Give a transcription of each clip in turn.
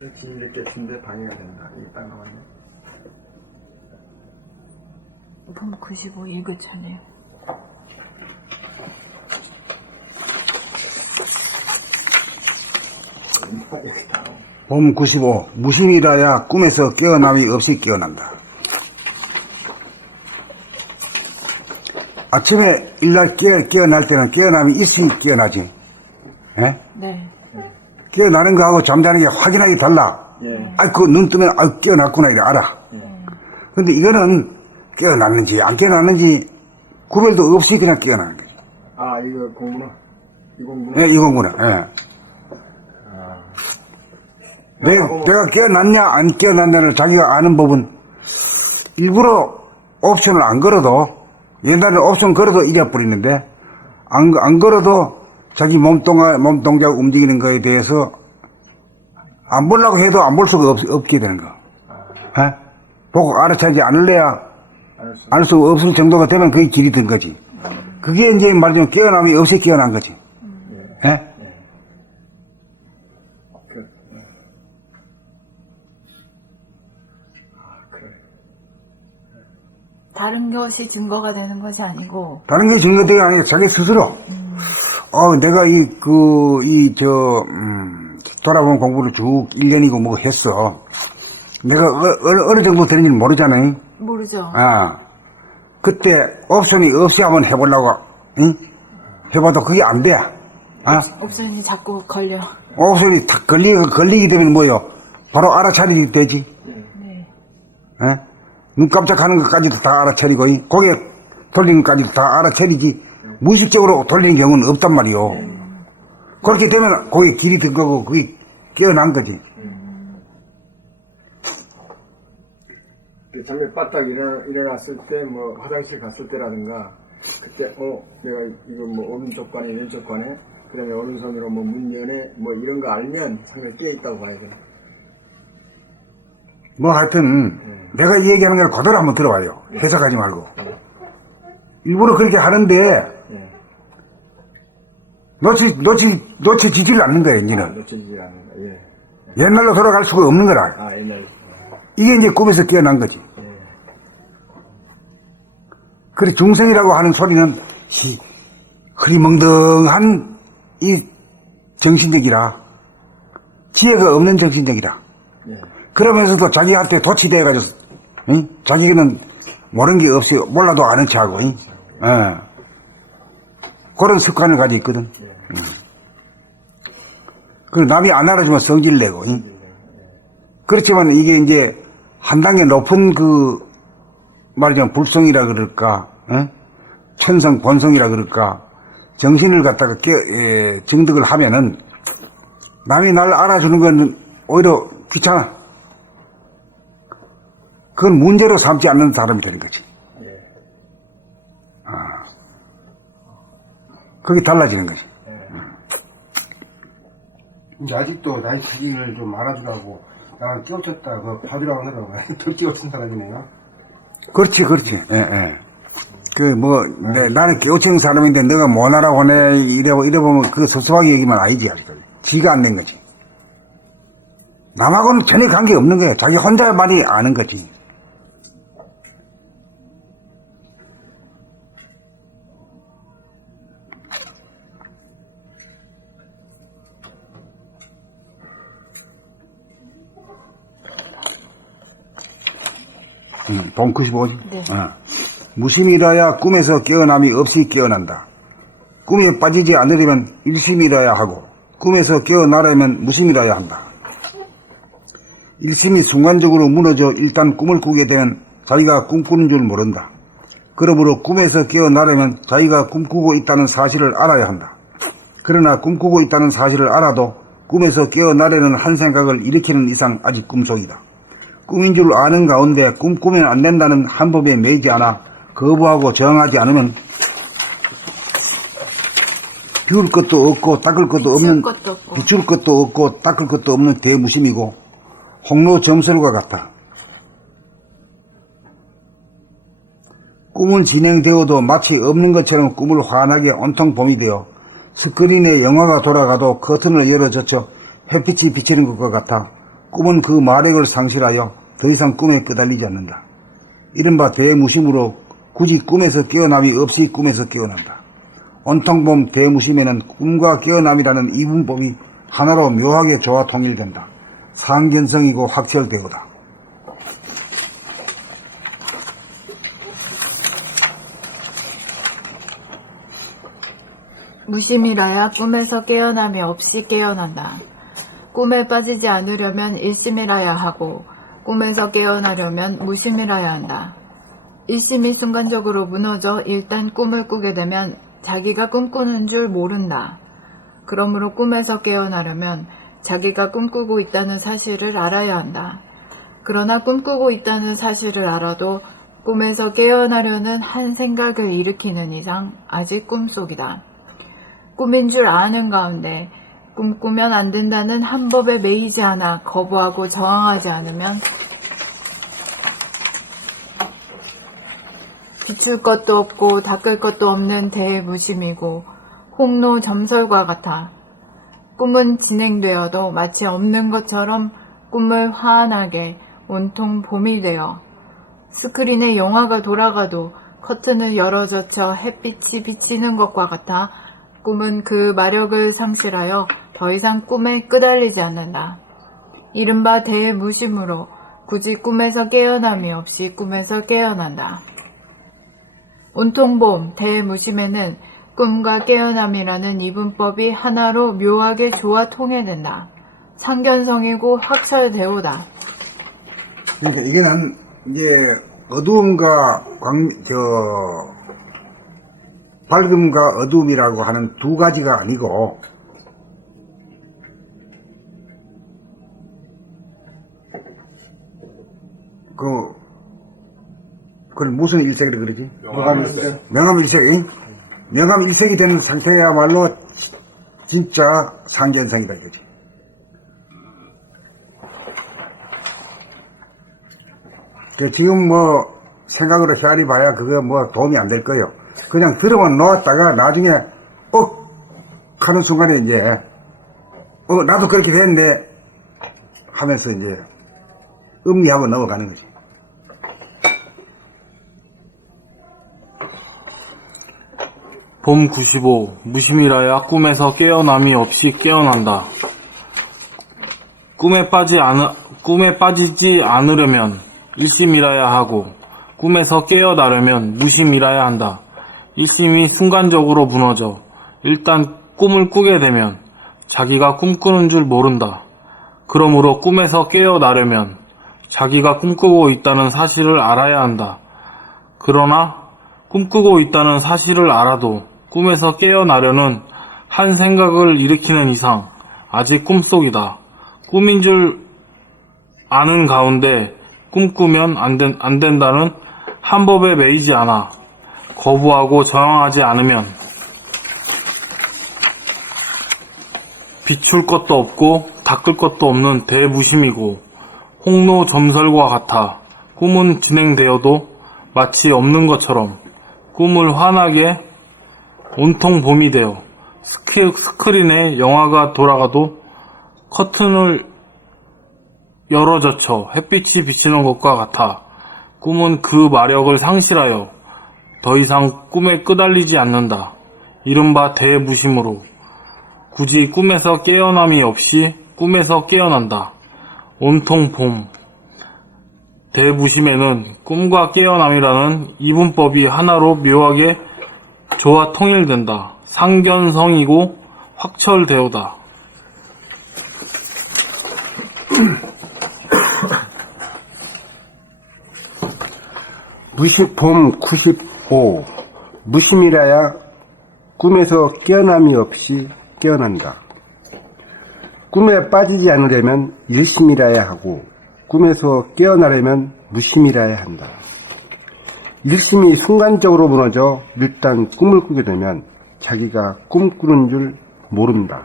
비밀 깨친데 방해가 된다. 이게 딱 나왔네. 봄 95 예고차네요. 봄 95 무심이라야 꿈에서 깨어남이 없이 깨어난다. 아침에 일날 깨어날 때는 깨어남이 있으니 깨어나지. 예? 네. 깨어나는 거하고 잠자는 게 확연하게 달라. 예. 그 눈 뜨면 깨어났구나 이래 알아. 근데 이거는 깨어났는지 안 깨어났는지 구별도 없이 그냥 깨어나는 거지. 아, 이거 공부나? 이 공부나? 예, 이 공부는. 예. 내가 깨어났냐 안 깨어났냐를 자기가 아는 법은 일부러 옵션을 안 걸어도 옛날에 옵션 걸어도 잃어버리는데 안 걸어도 자기 몸 동작 움직이는 거에 대해서 안 보려고 해도 안 볼 수가 없게 되는 거. 예? 보고 알아차리지 않을래야 알 수 없을 정도가 되면 그게 길이 든 거지. 그게 이제 말하자면 깨어남이 없이 깨어난 거지. 예? 그래. 다른 것이 증거가 되는 것이 아니고. 다른 게 증거되가 아니라 자기 스스로. 내가 돌아보면 공부를 쭉 1년이고 뭐 했어. 내가 어느 정도 되는지는 모르잖아요. 모르죠. 그때 옵션이 없이 한번 해보려고, 응? 해봐도 그게 안 돼. 옵션이 자꾸 걸려. 옵션이 탁 걸리게 되면 뭐요? 바로 알아차리게 되지. 네. 눈 깜짝하는 것까지도 다 알아차리고, 고개 돌리는 것까지도 다 알아차리지. 무의식적으로 돌리는 경우는 없단 말이요. 그렇게 되면 거기에 길이 든 거고, 그게 깨어난 거지. 잠에 빠딱 일어났을 때, 뭐, 화장실 갔을 때라든가, 그때, 내가 이거 뭐, 오른쪽 관에, 왼쪽 관에, 그 다음에 오른손으로 뭐, 문 연에, 뭐, 이런 거 알면 상당히 깨어있다고 봐야 돼. 뭐 하여튼, 내가 이 얘기하는 걸 그대로 한번 들어봐요. 해석하지 말고. 일부러 그렇게 하는데, 놓치지를 않는 거예요, 니는. 놓치지 않는 거, 예. 옛날로 돌아갈 수가 없는 거라. 옛날. 이게 이제 꿈에서 깨어난 거지. 그래, 중생이라고 하는 소리는 흐리멍덩한 이 정신적이라, 지혜가 없는 정신적이라. 그러면서도 자기한테 도취돼가지고, 자기는 모르는 게 없이 몰라도 아는 체하고, 그런 습관을 가지고 있거든. 그 남이 안 알아주면 성질 내고, 그렇지만 이게 이제 한 단계 높은 말하자면 불성이라 그럴까, 천성, 본성이라 그럴까, 정신을 갖다가 정득을 하면은 남이 날 알아주는 건 오히려 귀찮아. 그건 문제로 삼지 않는 사람이 되는 거지. 그게 달라지는 거지. 이제 아직도 나의 자기를 좀 알아주라고 나는 깨우쳤다 그 봐주라고 하느라고 덜 없은 사람이네요. 그렇지. 나는 깨우치는 사람인데 너가 못 알아보네 이래보면 그 섭섭하게 얘기만 아니지 아직도. 지가 안 낸 거지. 남하고는 전혀 관계 없는 거야. 자기 혼자만이 아는 거지. 봄 95지? 네. 무심이라야 꿈에서 깨어남이 없이 깨어난다. 꿈에 빠지지 않으려면 일심이라야 하고 꿈에서 깨어나려면 무심이라야 한다. 일심이 순간적으로 무너져 일단 꿈을 꾸게 되면 자기가 꿈꾸는 줄 모른다. 그러므로 꿈에서 깨어나려면 자기가 꿈꾸고 있다는 사실을 알아야 한다. 그러나 꿈꾸고 있다는 사실을 알아도 꿈에서 깨어나려는 한 생각을 일으키는 이상 아직 꿈속이다. 꿈인 줄 아는 가운데 꿈꾸면 안 된다는 한 법에 매이지 않아 거부하고 저항하지 않으면 비울 것도 없고 닦을 것도 없는, 비출 것도 없고 닦을 것도 없는 대무심이고 홍로 점설과 같아. 꿈은 진행되어도 마치 없는 것처럼 꿈을 환하게 온통 봄이 되어 스크린에 영화가 돌아가도 커튼을 열어젖혀 햇빛이 비치는 것과 같아 꿈은 그 마력을 상실하여 더 이상 꿈에 끄달리지 않는다. 이른바 대무심으로 굳이 꿈에서 깨어남이 없이 꿈에서 깨어난다. 온통봄 대무심에는 꿈과 깨어남이라는 이분법이 하나로 묘하게 조화 통일된다. 상견성이고 확철되오다. 무심이라야 꿈에서 깨어남이 없이 깨어난다. 꿈에 빠지지 않으려면 일심이라야 하고 꿈에서 깨어나려면 무심이라야 한다. 일심이 순간적으로 무너져 일단 꿈을 꾸게 되면 자기가 꿈꾸는 줄 모른다. 그러므로 꿈에서 깨어나려면 자기가 꿈꾸고 있다는 사실을 알아야 한다. 그러나 꿈꾸고 있다는 사실을 알아도 꿈에서 깨어나려는 한 생각을 일으키는 이상 아직 꿈속이다. 꿈인 줄 아는 가운데 꿈꾸면 안 된다는 한 법에 매이지 않아 거부하고 저항하지 않으면 비출 것도 없고 닦을 것도 없는 대무심이고 홍로 점설과 같아. 꿈은 진행되어도 마치 없는 것처럼 꿈을 화환하게 온통 봄이 되어 스크린에 영화가 돌아가도 커튼을 열어젖혀 햇빛이 비치는 것과 같아 꿈은 그 마력을 상실하여 더 이상 꿈에 끄달리지 않는다. 이른바 대무심으로 굳이 꿈에서 깨어남이 없이 꿈에서 깨어난다. 온통 봄 대무심에는 꿈과 깨어남이라는 이분법이 하나로 묘하게 조화 통일된다. 상견성이고 확철대오다. 그러니까 이게는 이제 어두움과 밝음과 어두움이라고 하는 두 가지가 아니고 그건 무슨 일색이라 그러지? 명암일색. 명암일색이 되는 상태야말로 진짜 상견성이다 이거지. 지금 뭐 생각으로 헤아리 봐야 그거 뭐 도움이 안 될 거예요. 그냥 들어만 놓았다가 나중에 하는 순간에 이제 나도 그렇게 됐네 하면서 이제 음미하고 넘어가는 거지. 봄 95. 무심이라야 꿈에서 깨어남이 없이 깨어난다. 꿈에 빠지지 않으려면 일심이라야 하고 꿈에서 깨어나려면 무심이라야 한다. 일심이 순간적으로 무너져 일단 꿈을 꾸게 되면 자기가 꿈꾸는 줄 모른다. 그러므로 꿈에서 깨어나려면 자기가 꿈꾸고 있다는 사실을 알아야 한다. 그러나 꿈꾸고 있다는 사실을 알아도 꿈에서 깨어나려는 한 생각을 일으키는 이상 아직 꿈속이다. 꿈인 줄 아는 가운데 꿈꾸면 안 된다는 한 법에 매이지 않아 거부하고 저항하지 않으면 비출 것도 없고 닦을 것도 없는 대무심이고 홍로 점설과 같아. 꿈은 진행되어도 마치 없는 것처럼 꿈을 환하게 온통 봄이 되어 스크린에 영화가 돌아가도 커튼을 열어젖혀 햇빛이 비치는 것과 같아. 꿈은 그 마력을 상실하여 더 이상 꿈에 끄달리지 않는다. 이른바 대무심으로 굳이 꿈에서 깨어남이 없이 꿈에서 깨어난다. 온통 봄 대무심에는 꿈과 깨어남이라는 이분법이 하나로 묘하게 조화 통일된다. 상견성이고 확철되오다. 봄 95. 무심이라야 꿈에서 깨어남이 없이 깨어난다. 꿈에 빠지지 않으려면 일심이라야 하고 꿈에서 깨어나려면 무심이라야 한다. 일심이 순간적으로 무너져 일단 꿈을 꾸게 되면 자기가 꿈꾸는 줄 모른다.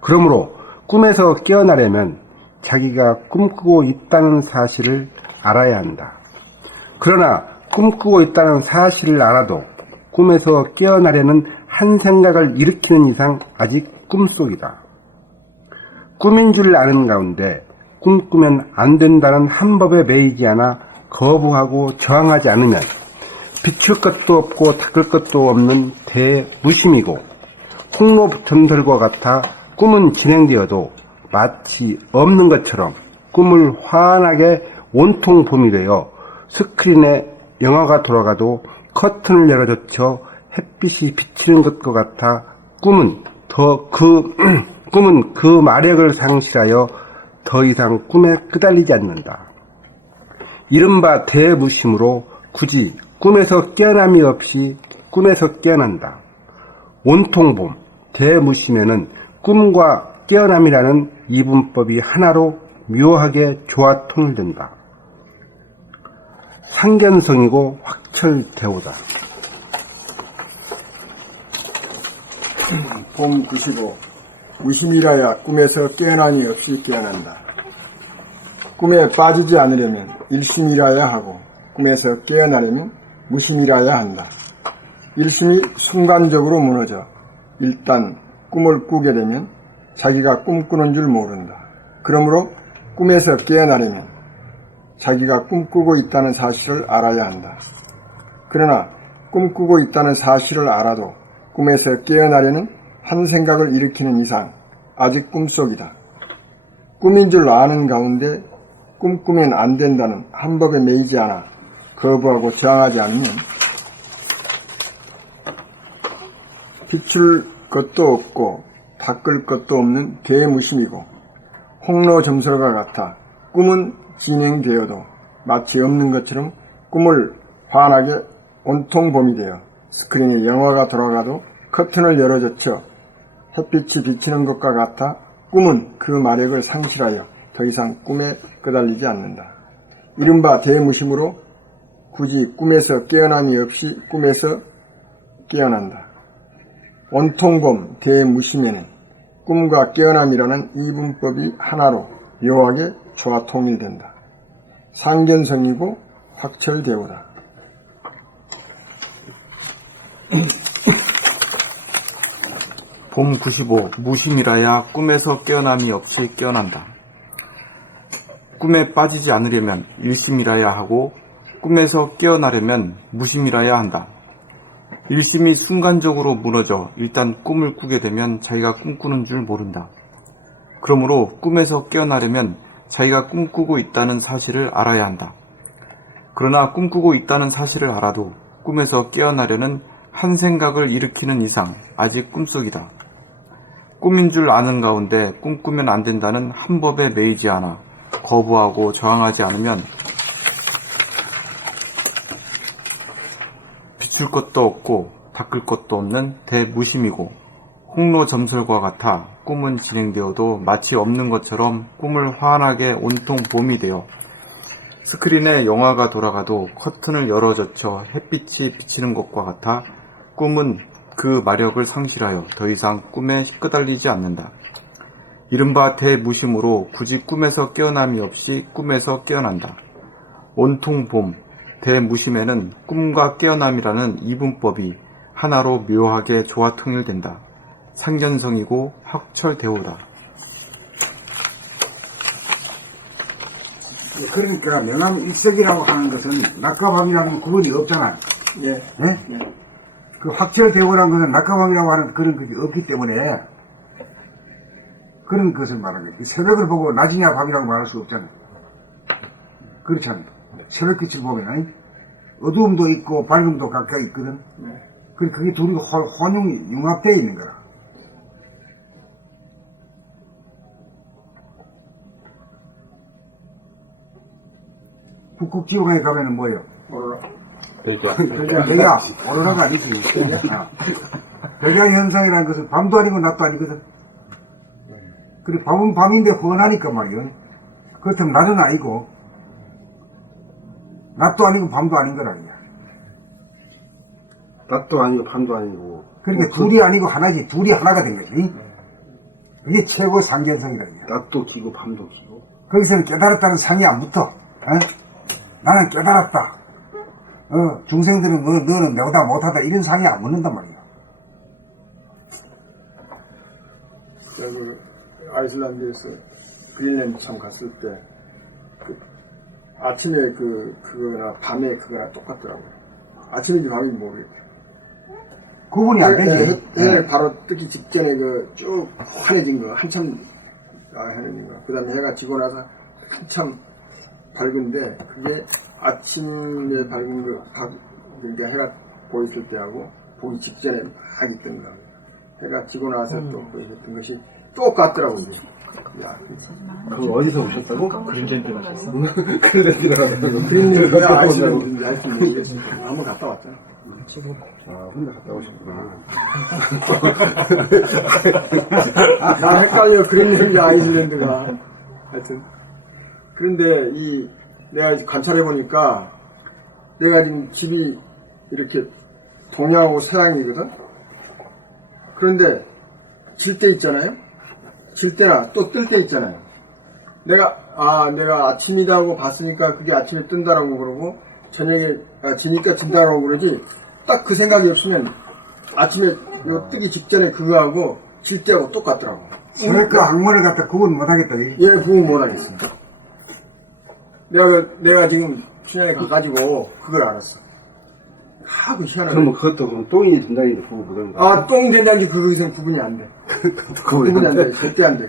그러므로 꿈에서 깨어나려면 자기가 꿈꾸고 있다는 사실을 알아야 한다. 그러나 꿈꾸고 있다는 사실을 알아도 꿈에서 깨어나려는 한 생각을 일으키는 이상 아직 꿈속이다. 꿈인 줄 아는 가운데 꿈꾸면 안 된다는 한 법에 매이지 않아 거부하고 저항하지 않으면 비출 것도 없고 닦을 것도 없는 대무심이고 홍로 점설과 같아 꿈은 진행되어도 마치 없는 것처럼 꿈을 환하게 온통 봄이 되어 스크린에 영화가 돌아가도 커튼을 열어젖혀 햇빛이 비치는 것과 같아 꿈은 그 마력을 상실하여 더 이상 꿈에 끄달리지 않는다. 이른바 대무심으로 굳이 꿈에서 깨어남이 없이 꿈에서 깨어난다. 온통 봄, 대무심에는 꿈과 깨어남이라는 이분법이 하나로 묘하게 조화 통일된다. 상견성이고 확철대오다. 봄 95. 무심이라야 꿈에서 깨어남이 없이 깨어난다. 꿈에 빠지지 않으려면 일심이라야 하고 꿈에서 깨어나려면 무심이라야 한다. 일심이 순간적으로 무너져 일단 꿈을 꾸게 되면 자기가 꿈꾸는 줄 모른다. 그러므로 꿈에서 깨어나려면 자기가 꿈꾸고 있다는 사실을 알아야 한다. 그러나 꿈꾸고 있다는 사실을 알아도 꿈에서 깨어나려는 한 생각을 일으키는 이상 아직 꿈속이다. 꿈인 줄 아는 가운데 꿈꾸면 안 된다는 한 법에 매이지 않아 거부하고 저항하지 않으면 비출 것도 없고 닦을 것도 없는 대무심이고 홍로 점설과 같아 꿈은 진행되어도 마치 없는 것처럼 꿈을 환하게 온통 봄이 되어 스크린에 영화가 돌아가도 커튼을 열어젖혀 햇빛이 비치는 것과 같아 꿈은 그 마력을 상실하여 더 이상 꿈에 끄달리지 않는다. 이른바 대무심으로 굳이 꿈에서 깨어남이 없이 꿈에서 깨어난다. 온통 봄 대무심에는 꿈과 깨어남이라는 이분법이 하나로 묘하게 조화 통일된다. 상견성이고 확철대오다. 봄 95. 무심이라야 꿈에서 깨어남이 없이 깨어난다. 꿈에 빠지지 않으려면 일심이라야 하고 꿈에서 깨어나려면 무심이라야 한다. 일심이 순간적으로 무너져 일단 꿈을 꾸게 되면 자기가 꿈꾸는 줄 모른다. 그러므로 꿈에서 깨어나려면 자기가 꿈꾸고 있다는 사실을 알아야 한다. 그러나 꿈꾸고 있다는 사실을 알아도 꿈에서 깨어나려는 한 생각을 일으키는 이상 아직 꿈속이다. 꿈인 줄 아는 가운데 꿈꾸면 안 된다는 한 법에 매이지 않아 거부하고 저항하지 않으면 비출 것도 없고 닦을 것도 없는 대무심이고 홍로 점설과 같아 꿈은 진행되어도 마치 없는 것처럼 꿈을 환하게 온통 봄이 되어 스크린에 영화가 돌아가도 커튼을 열어젖혀 햇빛이 비치는 것과 같아 꿈은 그 마력을 상실하여 더 이상 꿈에 끄달리지 않는다. 이른바 대무심으로 굳이 꿈에서 깨어남이 없이 꿈에서 깨어난다. 온통 봄, 대무심에는 꿈과 깨어남이라는 이분법이 하나로 묘하게 조화 통일된다. 상견성이고 확철대오다. 그러니까 명암일색이라고 하는 것은 낮과 밤이라는 구분이 없잖아요. 예. 네? 그 확철대오라는 것은 낮과 밤이라고 하는 그런 것이 없기 때문에 그런 것을 말하는 거예요. 새벽을 보고 낮이냐 밤이라고 말할 수 없잖아요. 그렇잖아요. 새벽빛을 보면 어두움도 있고 밝음도 가까이 있거든. 그게 둘이 혼용이 융합되어 있는 거라. 북극 지구에 가면은 뭐예요? 오로라. 별이야. 오로라가 아니지. 별이야 현상이라는 것은 밤도 아니고 낮도 아니거든. 그래, 밤은 밤인데 훤하니까 말이요. 그렇다면 낮은 아니고, 낮도 아니고 밤도 아닌 거라, 그냥. 낮도 아니고 밤도 아니고. 그러니까 둘이 아니고 하나지, 둘이 하나가 된 거지. 그게 최고의 상견성이라, 그냥. 낮도 기고 밤도 기고. 거기서는 깨달았다는 상이 안 붙어. 나는 깨달았다. 중생들은 너는 내보다 못하다, 이런 상이 안 붙는단 말이야. 아이슬란드에서 그린랜드 처음 갔을 때 아침에 그거나 밤에 그거나 똑같더라고요. 아침인지 밤인지 모르겠어요. 구분이 안 되지. 해 바로 뜨기 직전에 그 쭉 환해진 거 한참 환해진 거. 그 다음에 해가 지고 나서 한참 밝은데 그게 아침에 밝은 거 그러니까 해가 보였을 때하고 보기 직전에 막 있던 거. 해가 지고 나서 또 보였던 것이 똑같더라고요. 야, 그거 어디서 오셨다고? 그림쟁이 가셨어? 그림을 아이슬란드인지 할수 모르겠어요. 한번 갔다 왔잖아. 아, 혼자 갔다 오셨구나. 나 헷갈려. 그린랜드 아이슬란드가. 하여튼. 그런데 내가 관찰해 보니까 내가 지금 집이 이렇게 동양하고 서양이거든? 그런데 질 때 있잖아요? 질 때나 또 뜰 때 있잖아요. 내가 아침이다 하고 봤으니까 그게 아침에 뜬다라고 그러고 저녁에 지니까 진다라고 그러지 딱 그 생각이 없으면 아침에 요 뜨기 직전에 그거하고 질 때하고 똑같더라고. 그러니까 학문을 갖다 구분 못하겠다. 예, 구분 못하겠어. 내가 지금 춘향에 가가지고 그걸 알았어. 하고 희한하게. 그러면 그것도 그럼 똥이 된다는데 그거 보던가. 똥이 된다는지 그거에서는 구분이 안 돼. 구분이 안 돼. 절대 안 돼.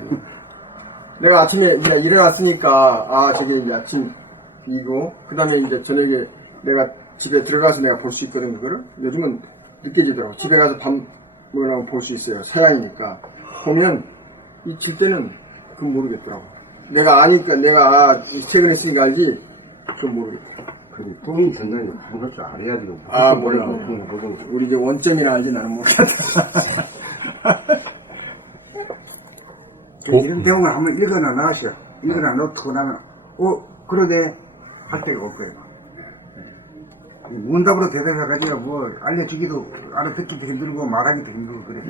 내가 아침에 이제 일어났으니까, 저게 이제 아침이고, 그 다음에 이제 저녁에 내가 집에 들어가서 내가 볼 수 있거든, 그거를. 요즘은 느껴지더라고. 집에 가서 밥 먹으라고 볼 수 있어요. 서양이니까. 보면, 질 때는 그건 모르겠더라고. 내가 아니까, 내가 최근에 쓰니까 알지, 그건 모르겠더라고. 그 똥이 된다는 거 그런 줄 알아야지. 몰라. 우리 이제 원점이나 알지, 나는 모르겠다. 이런 내용을 한번 읽어놔 놔셔. 읽어놔 놓고 나면, 그러네. 할 때가 올 거예요. 문답으로 대답해가지고 뭐 알려주기도 알아듣기도 힘들고 말하기도 힘들고 그래.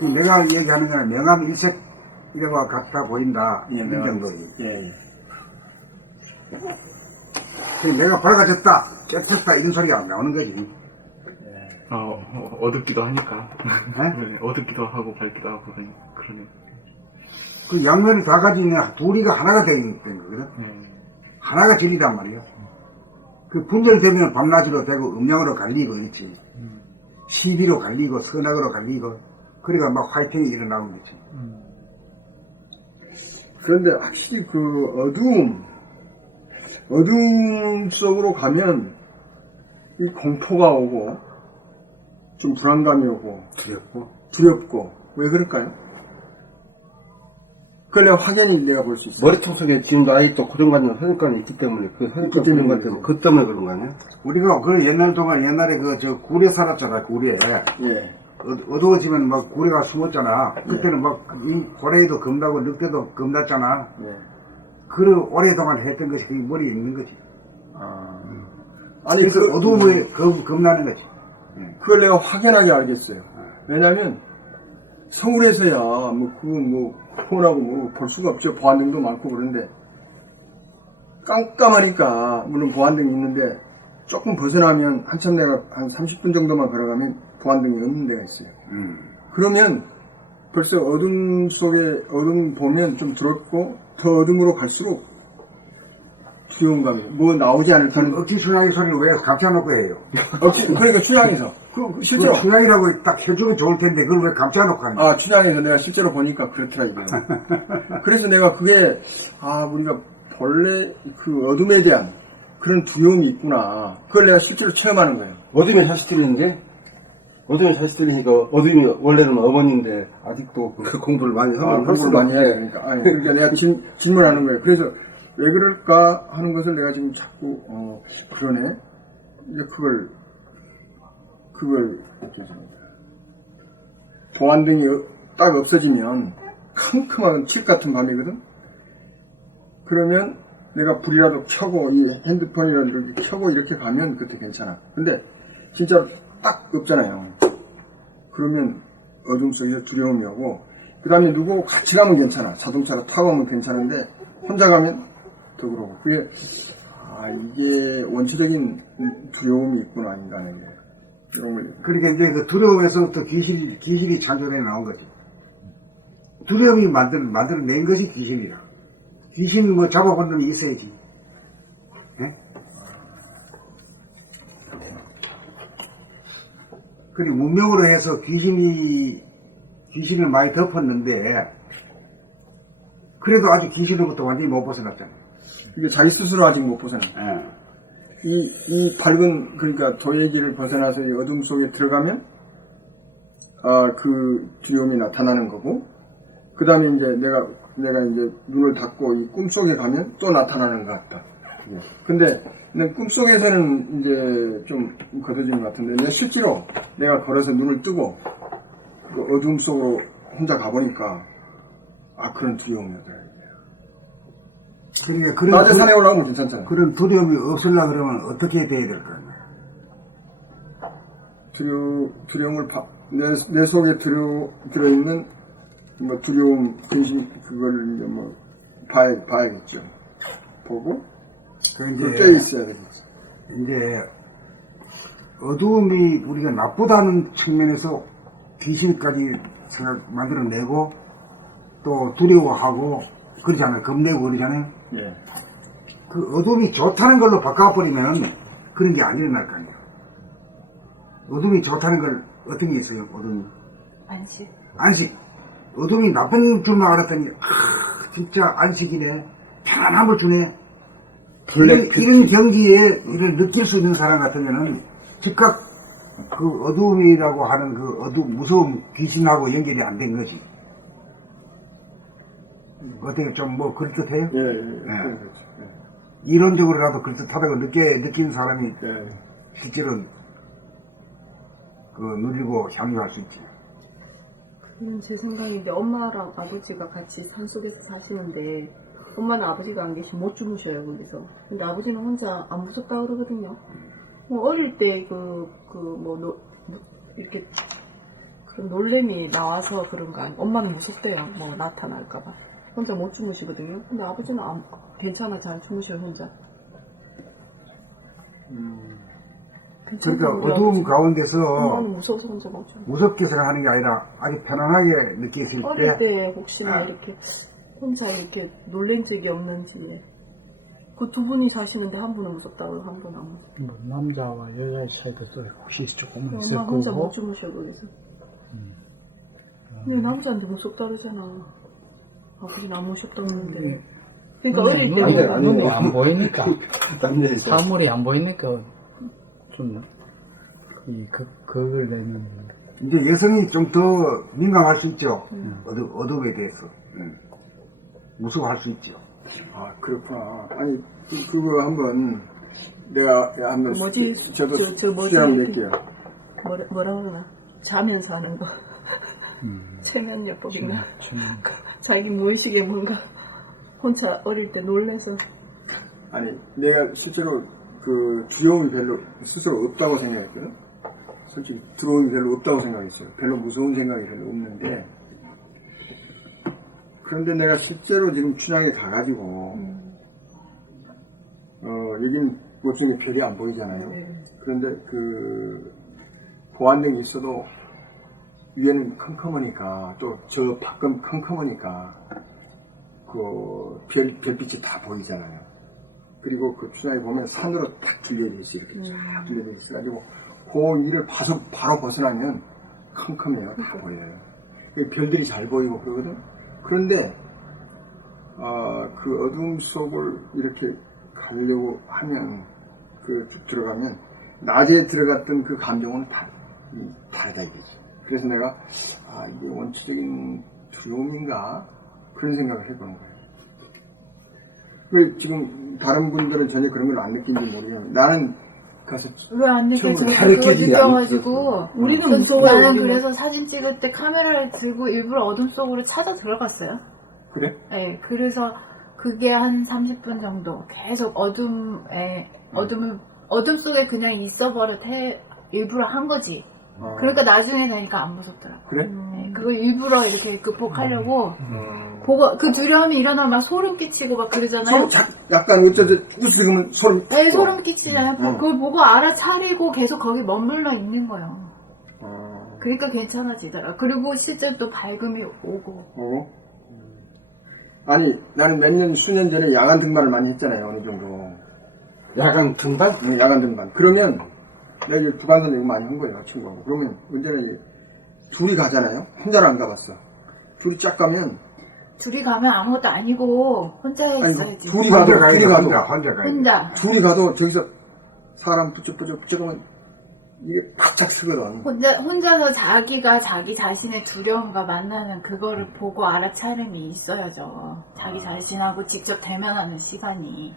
내가 얘기하는 거는 명암일색이라고 같아 보인다. 예, 이 정도. 예. 내가 밝아졌다, 깨쳤다 이런 소리가 안 나오는 거지. 어둡기도 하니까. 네? 네, 어둡기도 하고 밝기도 하고 그러니. 그 양면이 다 가지는 둘이가 하나가 되는 거거든. 하나가 진리단 말이야. 그 분절되면 밤낮으로 되고 음양으로 갈리고 있지. 시비로 갈리고 선악으로 갈리고 그러니까 막 화이팅이 일어나고 있지. 그런데 확실히 그 어둠 속으로 가면 이 공포가 오고 좀 불안감이 오고 두렵고 왜 그럴까요? 그걸 내가 확연히 내가 볼 수 있어요. 머리통 속에 지금도 아직도 고정관념 선입관이 있기 때문에 그 선입관 고정관 때문에 그 때문에 그런 거 아니야? 우리가 그 옛날에 굴에 살았잖아, 굴에. 예. 어두워지면 막 굴에가 숨었잖아. 그때는 막 이 고래도 겁나고 늑대도 겁났잖아. 예. 그걸 오랫동안 했던 것이 그게 머리에 있는 거지. 아니 그래서 어두움에 겁나는 거지. 그걸 내가 확연하게 알겠어요. 왜냐면 서울에서야 폰하고 볼 수가 없죠. 보안등도 많고 그런데 깜깜하니까 물론 보안등이 있는데 조금 벗어나면 한참 내가 한 30분 정도만 걸어가면 보안등이 없는 데가 있어요. 그러면 벌써 어둠 속에 어둠 보면 좀 두렵고 더 어둠으로 갈수록 두려운 감이 뭐 나오지 않을까는 억지 춘향이 소리를 왜 감춰놓고 해요? 그러니까 춘향에서 실제로 춘향이라고 딱 해주면 좋을 텐데 그걸 왜 감춰놓고 하냐? 춘향에서 내가 실제로 보니까 그렇더라 이거. 그래서 내가 그게 우리가 본래 그 어둠에 대한 그런 두려움이 있구나. 그걸 내가 실제로 체험하는 거예요. 어둠에 샷이 들리는 게? 어둠에 샷이 들리니까 어둠이 원래는 어머니인데 아직도 그 공부를 많이 하면 공부를 많이 해야 되니까. 그러니까 내가 질문하는 거예요. 그래서 왜 그럴까 하는 것을 내가 지금 자꾸 그러네. 이제 그걸 느껴집니다. 보안등이 딱 없어지면 캄캄한 칠 같은 밤이거든. 그러면 내가 불이라도 켜고 이 핸드폰이라도 이렇게 켜고 이렇게 가면 그때 괜찮아. 근데 진짜로 딱 없잖아요. 그러면 어둠 속에서 두려움이 오고 그 다음에 누구 같이 가면 괜찮아. 자동차로 타고 가면 괜찮은데 혼자 가면 더 그러고 그게 이게 원초적인 두려움이 있구나 인간에게. 이런 걸 그러니까 이제 그 두려움에서부터 귀신이 창조해 나온 거지. 두려움이 만들어낸 것이 귀신이라. 귀신 뭐 잡아본 놈이 있어야지. 예? 그리고 문명으로 해서 귀신을 많이 덮었는데, 그래도 아직 귀신으로부터 완전히 못 벗어났잖아요. 이게 자기 스스로 아직 못 벗어나. 예. 이 밝은, 그러니까 도예지를 벗어나서 이 어둠 속에 들어가면, 그 두려움이 나타나는 거고, 그 다음에 이제 내가 이제 눈을 닫고 이 꿈속에 가면 또 나타나는 것 같다. 근데 내 꿈속에서는 이제 좀 거둬지는 것 같은데, 내가 실제로 내가 걸어서 눈을 뜨고, 그 어둠 속으로 혼자 가보니까, 그런 두려움이 오더라고요. 그러니까 낮에 산에 올라가면 괜찮잖아요. 그런 두려움이 없으려 그러면 어떻게 돼야 될까요? 두려움을 내 속에 들어있는 뭐 두려움, 근심 그걸 이제 뭐 봐야겠죠. 보고 그 깨 있어야 되겠지. 이제 어두움이 우리가 나쁘다는 측면에서 귀신까지 만들어내고 또 두려워하고 그러잖아요. 겁내고 그러잖아요. 예. 그 어둠이 좋다는 걸로 바꿔버리면 그런 게 안 일어날 거 아니에요. 어둠이 좋다는 걸 어떤 게 있어요? 어둠이 안식. 어둠이 나쁜 줄만 알았더니 진짜 안식이네. 편안함을 주네. 이런 경기에 이를 느낄 수 있는 사람 같으면은 즉각 그 어둠이라고 하는 그 무서운 귀신하고 연결이 안 된 거지. 어떻게 좀 뭐 그럴듯해요? 예. 그렇죠. 이론적으로라도 그럴듯하다고 느낀 사람이 실제로 그 누리고 향유할 수 있지. 그건 제 생각인데 엄마랑 아버지가 같이 산속에서 사시는데 엄마는 아버지가 안 계시면 못 주무셔요 거기서. 근데 아버지는 혼자 안 무섭다 그러거든요. 뭐 어릴 때 이렇게 그런 놀램이 나와서 그런 거 아니에요. 엄마는 무섭대요. 뭐 나타날까봐. 혼자 못 주무시거든요. 근데 아버지는 괜찮아 잘 주무셔요 혼자. 그러니까 어두움 가운데서 엄마는 무서워서 혼자 못 주무셔요. 무섭게 생각하는 게 아니라 아주 편안하게 느꼈을 어릴 때 때 혹시나 이렇게 혼자 이렇게 놀란 적이 없는지. 그 두 분이 사시는데 한 분은 무섭다고 한 분은 안 무섭다고. 뭐 남자와 여자의 차이도 또 혹시 조금 있을 엄마 혼자 못 거고. 주무셔 그래서. 근데 남자한테 무섭다 그러잖아. 아버지는 안 무섭다고 했는데. 그러니까 어릴 때 눈이 안 보이니까 사물이 안 보이니까 좀 그걸 내는. 이제 여성이 좀 더 민감할 수 있죠. 어둠에 대해서. 무서워할 수 있죠. 그렇구나. 아니 그거 한번 내가 한번 뭐지? 저도 저 뭐지? 수련 한번 낼게요. 뭐라 그러나? 자면서 하는 거. 청량요법인가? 자기 무의식에 뭔가 혼자 어릴 때 놀래서. 아니 내가 실제로 그 두려움이 별로 스스로 없다고 생각했거든. 솔직히 두려움이 별로 없다고 생각했어요. 별로 무서운 생각이 별로 없는데, 그런데 내가 실제로 지금 춘향에 가가지고 여긴 목숨에 별이 안 보이잖아요. 그런데 그 보안등이 있어도 위에는 컴컴하니까 또 저 밖은 컴컴하니까 그 별빛이 다 보이잖아요. 그리고 그 춘향에 보면 산으로 딱 둘려져 있어. 이렇게 쫙 둘려져 있어가지고 그 위를 바로 벗어나면 컴컴해요. 다 보여요. 별들이 잘 보이고 그러거든. 그런데 그 어둠 속을 이렇게 가려고 하면 쭉 들어가면 낮에 들어갔던 그 감정은 다르다 이거지. 그래서 내가 이게 원초적인 두려움인가 그런 생각을 해보는 거예요. 왜 지금 다른 분들은 전혀 그런 걸 안 느낀지 모르겠는데 나는 가서 왜 안 느껴져? 처음으로 그거 느껴가지고 우리는 무서워요. 나는 우리는. 그래서 사진 찍을 때 카메라를 들고 일부러 어둠 속으로 찾아 들어갔어요. 그래? 네, 그래서 그게 한 30분 정도 계속 어둠 속에 그냥 있어버려 일부러 한 거지. 그러니까 나중에 되니까 안 무섭더라고. 그래? 네, 그거 일부러 이렇게 극복하려고 보고 그 두려움이 일어나면 막 소름 끼치고 막 그러잖아요. 약간 어쩌죠 웃으면 소름. 네, 소름 끼치잖아요. 그걸 보고 알아차리고 계속 거기 머물러 있는 거예요. 그러니까 괜찮아지더라. 그리고 실제 또 밝음이 오고. 아니 나는 몇 년 수년 전에 야간 등반을 많이 했잖아요. 어느 정도. 야간 등반? 야간 등반. 그러면 내가 이제 부관선 이거 많이 한 거예요. 친구하고. 그러면 언제나 이제 둘이 가잖아요. 혼자는 안 가봤어. 둘이 쫙 가면 둘이 가면 아무것도 아니고 혼자 아니 있어야지. 둘이 가도 혼자 가야 돼. 혼자. 둘이 가도 저기서 사람 붙여보면 이게 바짝 서거든. 혼자서 자기가 자기 자신의 두려움과 만나는 그거를 보고 알아차림이 있어야죠. 자기 자신하고 직접 대면하는 시간이.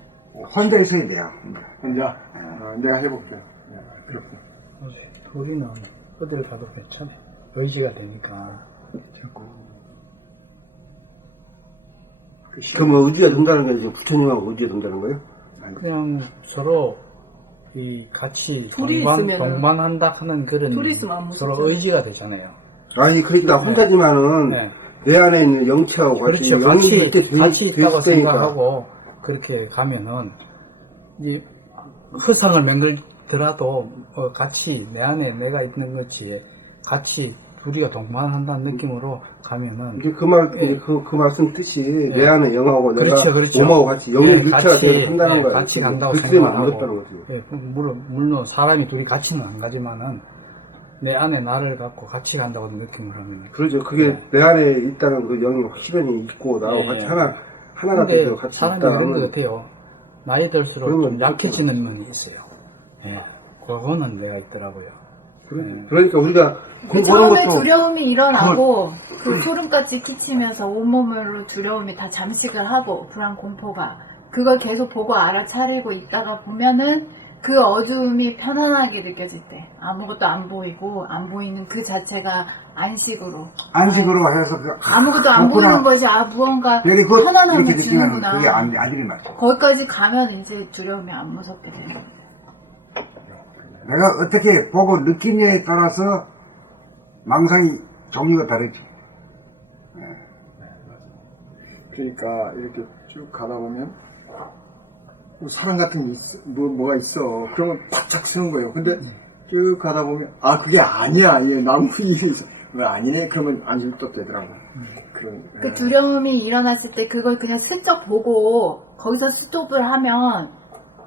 혼자 있어야 돼요. 혼자. 내가 해볼게요. 그렇군. 우리는 어딜 가도 괜찮아. 의지가 되니까. 자꾸. 그러면 의지가 된다는 게 이제 부처님하고 의지가 된다는 거예요? 그냥 서로 이 같이 둘이 있으면은- 동반한다 하는 그런 둘이 있으면 안 무섭잖아요. 서로 의지가 되잖아요. 아니 그러니까 혼자지만은 네. 내 안에 있는 영체하고 같이 그렇죠. 영이 같이 있다고 생각하고 그렇게 가면은 이 허상을 맹글더라도 같이 내 안에 내가 있는 것이 같이 우리가 동반한다는 느낌으로 가면은 이제 그 말씀 뜻이 내 안에 영하고 내가 그렇죠. 몸하고 같이 영의 예, 일체가 같이, 되어 한다는 예, 거예요. 같이 간다고 그렇게 되면 안 생각하고. 됐다는 거지. 예, 물론 사람이 둘이 같이는 안 가지만은 내 안에 나를 갖고 같이 간다고 느낌을 하면. 그렇죠. 그게 내 안에 있다는 그 영이 확실히 있고 나하고 예. 같이 하나가 근데 돼서 같이 사람이 있다 그런 것 하면 같아요. 나이 들수록 그러면 좀 약해지는 면이 있어요. 예, 그거는 내가 있더라고요. 그러니까 우리가 그 공부하는 처음에 것도 두려움이 일어나고 그 소름까지 끼치면서 온몸으로 두려움이 다 잠식을 하고 불안 공포가 그걸 계속 보고 알아차리고 있다가 보면은 그 어두움이 편안하게 느껴질 때 아무것도 안 보이고 안 보이는 그 자체가 안식으로 안식으로 해서 아무것도 안 그렇구나. 보이는 것이 무언가 여기 그 편안함을 이렇게 느끼면 주는구나. 그게 안 일어나죠. 거기까지 가면 이제 두려움이 안 무섭게 되는 거예요. 내가 어떻게 보고 느끼냐에 따라서 망상이 종류가 다르지. 그러니까 이렇게 쭉 가다 보면 뭐 사람 같은 게 있어, 뭐가 있어. 그러면 바짝 쓰는 거예요. 근데 쭉 가다 보면 그게 아니야. 얘 나무 위에 있어. 그거 아니네. 그러면 안식이 또 되더라고. 그 두려움이 일어났을 때 그걸 그냥 슬쩍 보고 거기서 스톱을 하면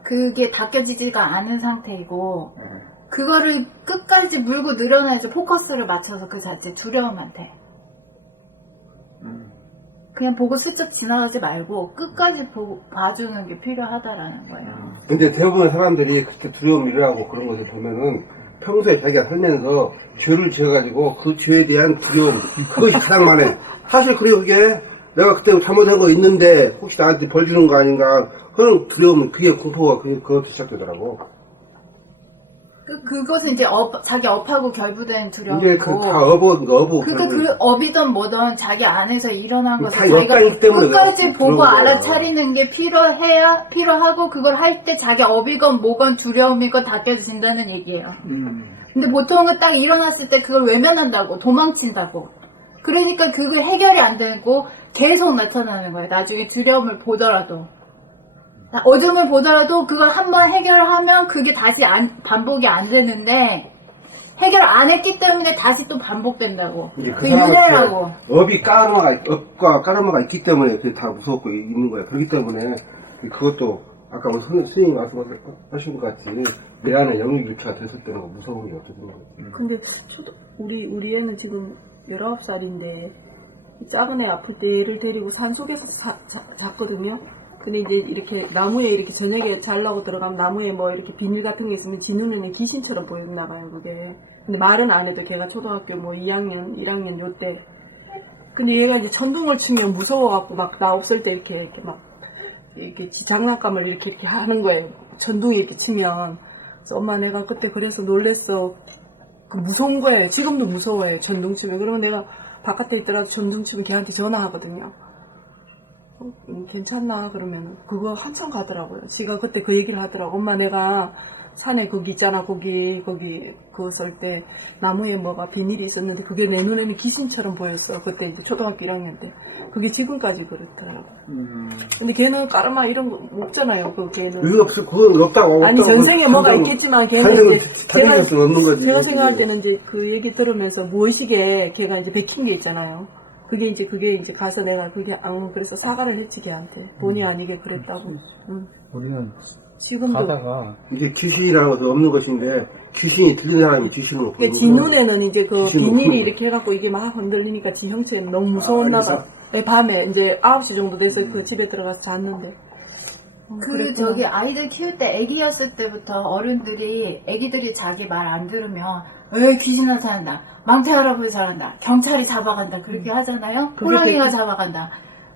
그게 닦여지지가 않은 상태이고 그거를 끝까지 물고 늘어나야죠. 포커스를 맞춰서 그 자체 두려움한테 그냥 보고 슬쩍 지나가지 말고 끝까지 봐주는 게 필요하다라는 거예요. 근데 대부분 사람들이 그렇게 두려움 일어나고 그런 것을 보면은 평소에 자기가 살면서 죄를 지어가지고 그 죄에 대한 두려움 그것이 가장 많아요. 사실 그래요. 그게 내가 그때 잘못한 거 있는데 혹시 나한테 벌 주는 거 아닌가 그런 두려움 그게 공포가 그것도 시작되더라고. 그것은 이제 자기 업하고 결부된 두려움이고 이게 다 어부 그러니까 그 업이든 뭐든 자기 안에서 일어난 것을 다 자기가 역사이기 때문에 끝까지 그런 보고 거야. 알아차리는 게 필요하고 그걸 할 때 자기 업이건 뭐건 두려움이건 닦여진다는 얘기예요. 근데 보통은 딱 일어났을 때 그걸 외면한다고 도망친다고 그러니까 그게 해결이 안 되고 계속 나타나는 거예요. 나중에 두려움을 보더라도 어둠을 보더라도 그걸 한번 해결하면 그게 다시 반복이 안 되는데 해결 안 했기 때문에 다시 또 반복된다고. 그 윤회라고. 업과 까르마가 있기 때문에 그게 다 무섭고 있는 거야. 그렇기 때문에 그것도 아까 스님이 말씀하신 것 같이 내 안에 영역 유치가 됐을 때는 무서운 게 어떻게 생각해요? 근데 저도 우리 애는 지금 19살인데 작은 애 아플 때 얘를 데리고 산속에서 잤거든요. 근데 이제 이렇게 나무에 이렇게 저녁에 자려고 들어가면 나무에 뭐 이렇게 비닐 같은 게 있으면 지 눈에는 귀신처럼 보였나 봐요, 그게. 근데 말은 안 해도 걔가 초등학교 뭐 2학년, 1학년 요때. 근데 얘가 이제 천둥을 치면 무서워갖고 막 나 없을 때 이렇게 막 이렇게 장난감을 이렇게 하는 거예요. 천둥이 이렇게 치면. 그래서 엄마 내가 그때 그래서 놀랬어. 그 무서운 거예요. 지금도 무서워요. 천둥 치면. 그러면 내가 바깥에 있더라도 천둥 치면 걔한테 전화하거든요. 괜찮나? 그러면 그거 한참 가더라고요. 지가 그때 그 얘기를 하더라고. 엄마 내가 산에 거기 있잖아. 거기 그거 썰 때 나무에 뭐가 비닐이 있었는데 그게 내 눈에는 귀신처럼 보였어. 그때 이제 초등학교 1학년 때. 그게 지금까지 그렇더라고. 근데 걔는 까르마 이런 거 없잖아요. 그 걔는. 그거 없어, 그건 없다고. 아니 전생에 뭐가 있겠지만 걔는 이제 탄생했으면 없는 거지. 제가 생각할 때는 이제 그 얘기 들으면서 무의식에 걔가 이제 베낀 게 있잖아요. 그게 이제 가서 내가 그게 그래서 사과를 했지 걔한테 본의 아니게 그랬다고. 우리는 지금도 가다가 이게 귀신이라는 것도 없는 것인데, 귀신이 들린 사람이 귀신으로 그러니까 지 눈에는 이제 그 비닐이 이렇게 해갖고 이게 막 흔들리니까 지 형체는 너무 무서웠나 봐. 네, 밤에 이제 9시 정도 돼서 그 집에 들어가서 잤는데. 저기 아이들 키울 때 애기였을 때부터 어른들이 애기들이 자기 말 안 들으면 왜 귀신 나타난다, 망태 할아버지 잘한다, 경찰이 잡아간다 그렇게 하잖아요. 호랑이가 잡아간다.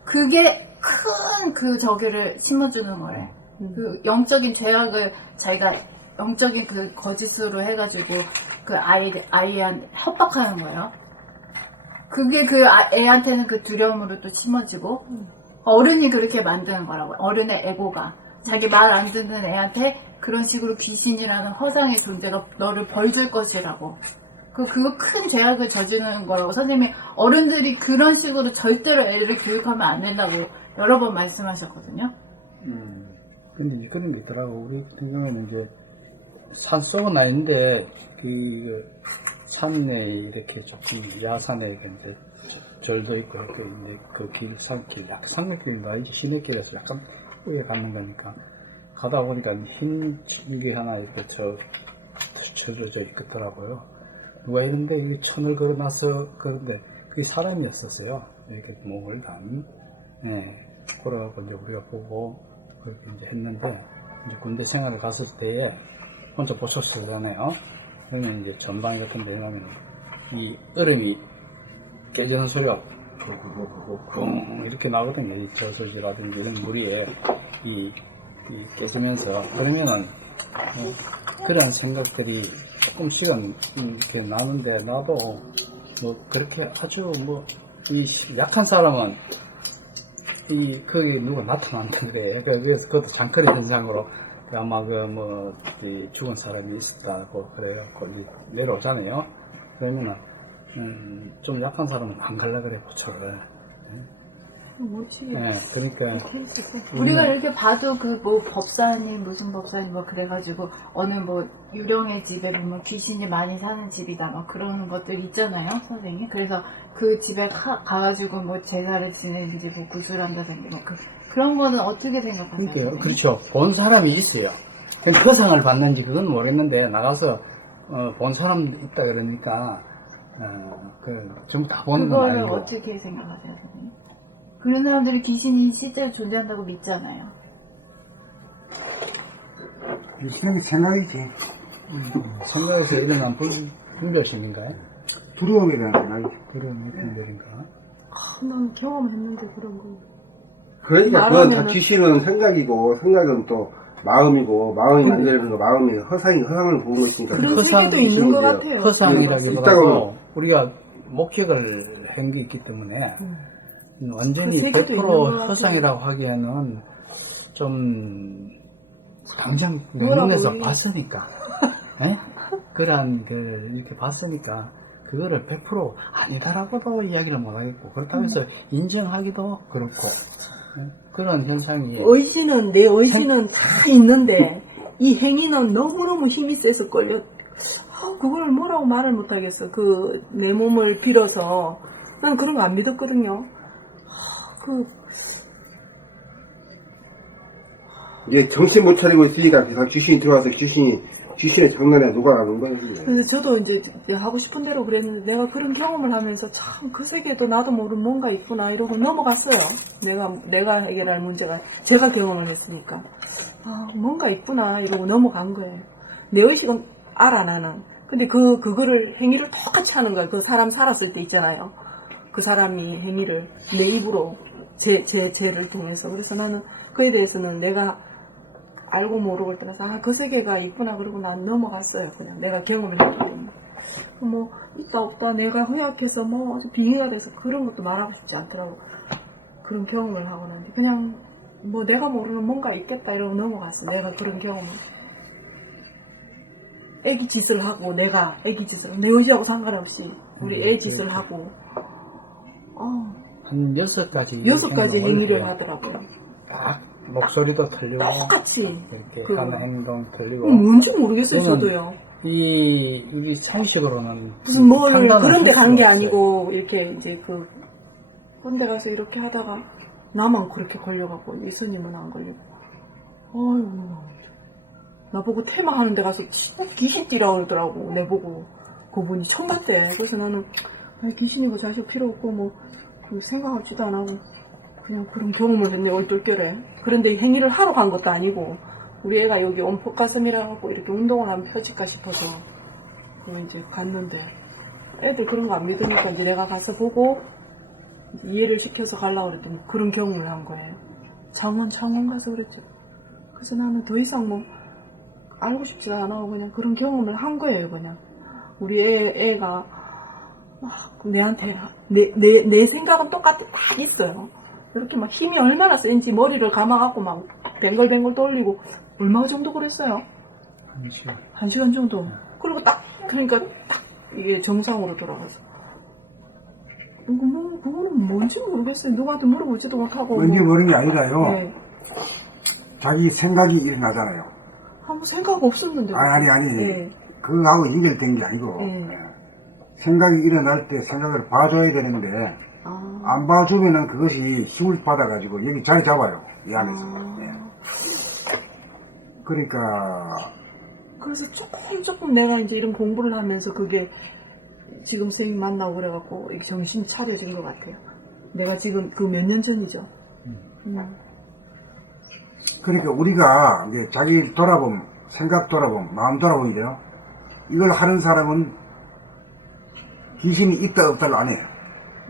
그게 큰 그 저기를 심어주는 거래. 그 영적인 죄악을 자기가 영적인 그 거짓으로 해가지고 그 아이한테 협박하는 거예요. 그게 그 애한테는 그 두려움으로 또 심어지고 어른이 그렇게 만드는 거라고. 어른의 에고가 자기 말 안 듣는 애한테 그런 식으로 귀신이라는 허상의 존재가 너를 벌 줄 것이라고. 그거 큰 죄악을 저지르는 거라고. 선생님이 어른들이 그런 식으로 절대로 애를 교육하면 안 된다고 여러 번 말씀하셨거든요. 근데 이제 그런 게 있더라고. 우리 같은 경우는 이제 산속은 아닌데 그 산에 이렇게 조금 야산에 이제 절도 있고 이렇게 이제 그 길, 산길, 약간 산길인가 이제 시내길에서 약간 후에 가는 거니까 가다 보니까 흰 이게 하나 이렇게 쳐져져 있더라고요. 누가 있는데 이게 천을 걸어놔서 그런데 그게 사람이었었어요. 이렇게 몸을 단. 예. 그래갖고 이제 우리가 보고 그렇게 이제 했는데 이제 군대 생활을 갔을 때에 혼자 보셨잖아요. 그러면 이제 전방 같은 데 가면 이 얼음이 깨지는 소리가 쿵 이렇게 나거든요. 이 저수지라든지 이런 물이 이 깨지면서 그러면은 그런 생각들이 조금씩은 이렇게 나는데 나도 뭐 그렇게 아주 뭐 이 약한 사람은 거기 누가 나타난다는데 그래서 그것도 장커리 현상으로 아마 죽은 사람이 있었다고 그래갖고 내려오잖아요. 그러면은 좀 약한 사람은 안 갈라 그래 부처를. 못 치게. 예, 그러니까 우리가 이렇게 봐도 그 뭐 법사님 무슨 법사님 뭐 그래가지고 어느 뭐 유령의 집에 보면 귀신이 많이 사는 집이다 막 그런 것들 있잖아요, 선생님. 그래서 그 집에 가가지고 뭐 제사를 지내는지 뭐 구슬한다든지 뭐 그런 거는 어떻게 생각하세요? 그러니까요. 그렇죠. 본 사람이 있어요. 허상을 받는지 그건 모르겠는데 나가서 본 사람 있다 그러니까 전부 다 보는 건 그거를 아니고. 어떻게 생각하세요, 선생님? 그런 사람들이 귀신이 실제로 존재한다고 믿잖아요. 생각이지. 생각에서 일어난 분별심인가요? 두려움이라는 생각이지. 그런 분별인가? 난 경험했는데 그런 거. 그러니까 그건 다 귀신은 생각이고, 생각은 또 마음이고, 마음이 만드는 거, 마음이 허상을 보는 것이니까. 그런 세계도 있는 것 같아요. 허상이라기보다도 우리가 목격을 한 게 있기 때문에 완전히 그 세계도 100% 허상이라고 하기에는 좀 당장 눈에서 봤으니까 그런 이렇게 봤으니까 그거를 100% 아니다라고도 이야기를 못하겠고 그렇다고 해서 인정하기도 그렇고 그런 현상이 내 의지는 다 있는데 이 행위는 너무너무 힘이 세서 걸려 그걸 뭐라고 말을 못하겠어. 내 몸을 빌어서 난 그런 거 안 믿었거든요. 이게 정신 못 차리고 있으니까 다 귀신이 들어와서 귀신의 장난에 녹아가는 거예요. 그래서 저도 이제 하고 싶은 대로 그랬는데 내가 그런 경험을 하면서 참 그 세계에도 나도 모르는 뭔가 있구나 이러고 넘어갔어요. 내가 해결할 문제가 제가 경험을 했으니까 뭔가 있구나 이러고 넘어간 거예요. 내 의식은 알아 나는. 근데 그거를 행위를 똑같이 하는 거야. 그 사람 살았을 때 있잖아요. 그 사람이 행위를 내 입으로 죄를 통해서. 그래서 나는 그에 대해서는 내가 알고 모르고 떠나서 그 세계가 있구나 그러고 난 넘어갔어요. 그냥 내가 경험을 했기 때문에. 뭐 있다 없다 내가 허약해서 뭐 빙의가 돼서 그런 것도 말하고 싶지 않더라고. 그런 경험을 하고 나는데 그냥 뭐 내가 모르는 뭔가 있겠다 이러고 넘어갔어. 내가 그런 경험을. 애기 짓을 하고 내가 애기 짓을 내 의지하고 상관없이 우리 애 짓을 하고 한 6가지. 6가지 행위를 하더라고요. 목소리도 틀리고. 똑같이 이렇게 그- 하는 행동 틀리고. 뭔지 모르겠어요 저는 저도요. 우리 상식으로는. 무슨 뭐를 판단을 그런 데 할 가는 게 수가 없어요. 아니고 이렇게 이제 그런 데 가서 이렇게 하다가 나만 그렇게 걸려갖고 이선님은 안 걸리고 어휴 나보고 테마 하는 데 가서 귀신 띠라고 그러더라고. 내보고 그분이 처음 봤대. 그래서 나는 귀신이고 자식 필요 없고 뭐 생각하지도 안 하고 그냥 그런 경험을 했네 얼떨결에. 그런데 행위를 하러 간 것도 아니고 우리 애가 여기 온폭가슴이라 갖고 이렇게 운동을 하면 펴질까 싶어서 이제 갔는데 애들 그런 거 안 믿으니까 이제 내가 가서 보고 이해를 시켜서 가려고 그랬더니 그런 경험을 한 거예요. 창원 가서 그랬죠. 그래서 나는 더 이상 뭐 알고 싶지도 않아. 그냥 그런 경험을 한 거예요. 그냥 우리 애가 막 내한테 내 생각은 똑같아 딱 있어요. 이렇게 막 힘이 얼마나 센지 머리를 감아갖고 막 뱅글뱅글 돌리고 얼마 정도 그랬어요? 1시간. 1시간 정도. 그리고 그러니까 딱 이게 정상으로 돌아가서. 그거는 뭔지 모르겠어요. 누구한테 물어보지도 못하고. 뭔지 모르는 게 아니라요. 네. 자기 생각이 일어나잖아요. 아무 생각 없었는데. 아니. 네. 그거하고 연결된 게 아니고. 네. 생각이 일어날 때 생각을 봐줘야 되는데, 안 봐주면은 그것이 힘을 받아가지고 여기 자리 잡아요. 이 안에서. 예. 그러니까, 그래서 조금 내가 이제 이런 공부를 하면서 그게 지금 선생님 만나고 그래갖고 이렇게 정신 차려진 것 같아요. 내가 지금 그 몇 년 전이죠. 그러니까 우리가 이제 자기 돌아봄, 생각 돌아봄, 마음 돌아봄이죠. 이걸 하는 사람은 귀신이 있다 없다를 안 해요.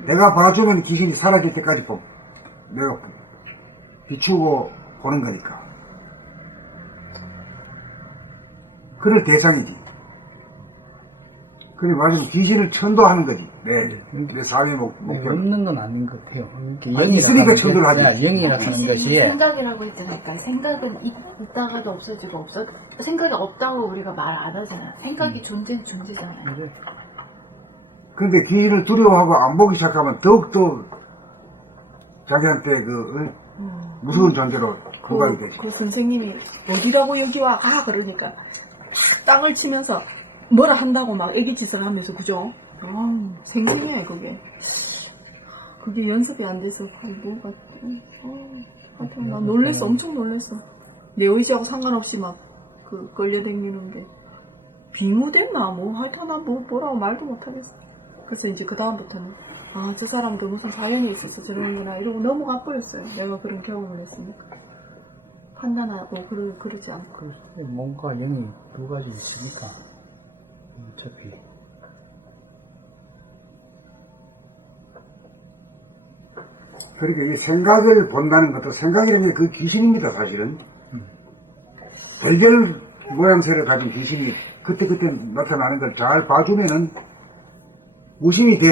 내가 봐주면 귀신이 사라질 때까지 내가 비추고 보는 거니까. 그럴 대상이지. 그래 맞으면 귀신을 천도하는 거지. 내 삶의 목표. 없는 건 아닌 것 같아요. 아니, 있으니까 천도를 하지. 영이라고 하는 것이. 생각이라고 했잖아요. 그러니까 생각은 있다가도 없어지고 생각이 없다고 우리가 말 안 하잖아. 생각이 존재는 존재잖아요. 그런데 귀신을 두려워하고 안 보기 시작하면 더욱더 자기한테 무서운 존재로 부각이 되지. 그 선생님이 어디라고 여기 와 가 그러니까 땅을 치면서 뭐라 한다고 막 애기짓을 하면서 그죠? 생생해 그게 연습이 안 돼서 뭐가 하여튼 나 놀랬어. 엄청 놀랬어. 내 의지하고 상관없이 막 끌려다니는데 빙우됐나 뭐 하여튼 나 뭐라고 말도 못하겠어. 그래서 이제 그 다음부터는 저 사람도 무슨 사연이 있어서 저러는구나 이러고 넘어가 버렸어요. 내가 그런 경험을 했으니까 판단하고 그러지 않고. 뭔가 영이 두 가지 있으니까 어차피. 그러니까 이 생각을 본다는 것도 생각이라는 게 그 귀신입니다, 사실은. 별별 모양새를 가진 귀신이 그때그때 나타나는 걸 잘 봐주면은 무심이 돼.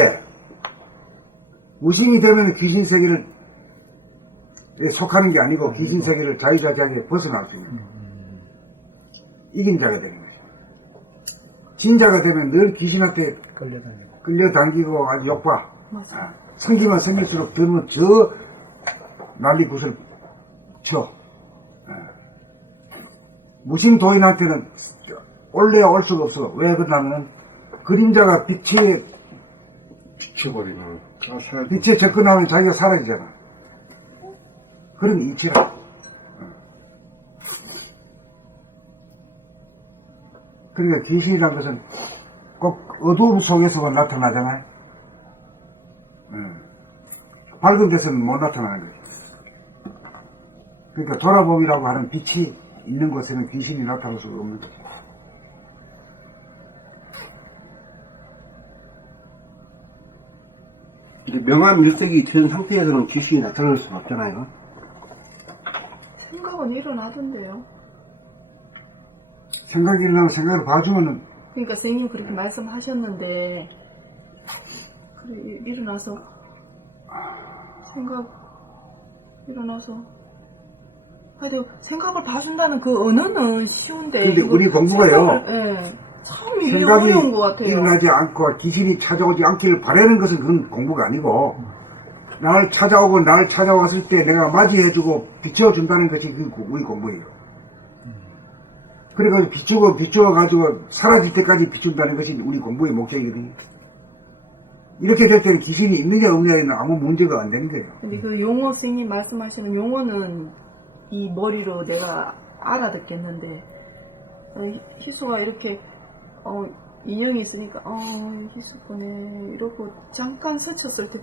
무심이 되면 귀신 세계를 속하는 게 아니고 귀신 세계를 자유자재하게 벗어날 수 있는 이긴 자가 되는 거예요. 진 자가 되면 늘 귀신한테 끌려당기고 아주 욕봐. 생기면 생길수록 들으면 저 난리 굿을 쳐. 무심도인한테는 올래야 올 수가 없어. 왜 그러냐면은 그림자가 빛에 접근하면 자기가 사라지잖아. 그런 이치라. 그러니까 귀신이란 것은 꼭 어두움 속에서만 나타나잖아요. 밝은 데서는 못 나타나는 거죠. 그러니까 돌아봄이라고 하는 빛이 있는 곳에는 귀신이 나타날 수가 없는 거죠. 명암 일색이 된 상태에서는 귀신이 나타날 수는 없잖아요. 생각은 일어나던데요. 생각이 일어나면 생각을 봐주면은 그러니까 선생님 그렇게 말씀하셨는데 일어나서 하여튼 생각을 봐준다는 그 언어는 쉬운데 근데 우리 공부가요. 참 이게 생각이 어려운 것 같아요. 일어나지 않고 귀신이 찾아오지 않기를 바라는 것은 그건 공부가 아니고 나를 찾아오고 나를 찾아왔을 때 내가 맞이해주고 비춰준다는 것이 우리 공부예요. 그래가지고 비추어가지고 사라질 때까지 비춘다는 것이 우리 공부의 목적이거든요. 이렇게 될 때는 귀신이 있느냐 없느냐에는 아무 문제가 안 되는 거예요. 근데 그 용어 스님 말씀하시는 용어는 이 머리로 내가 알아듣겠는데 희수가 이렇게 인형이 있으니까 희수거네 이러고 잠깐 스쳤을 때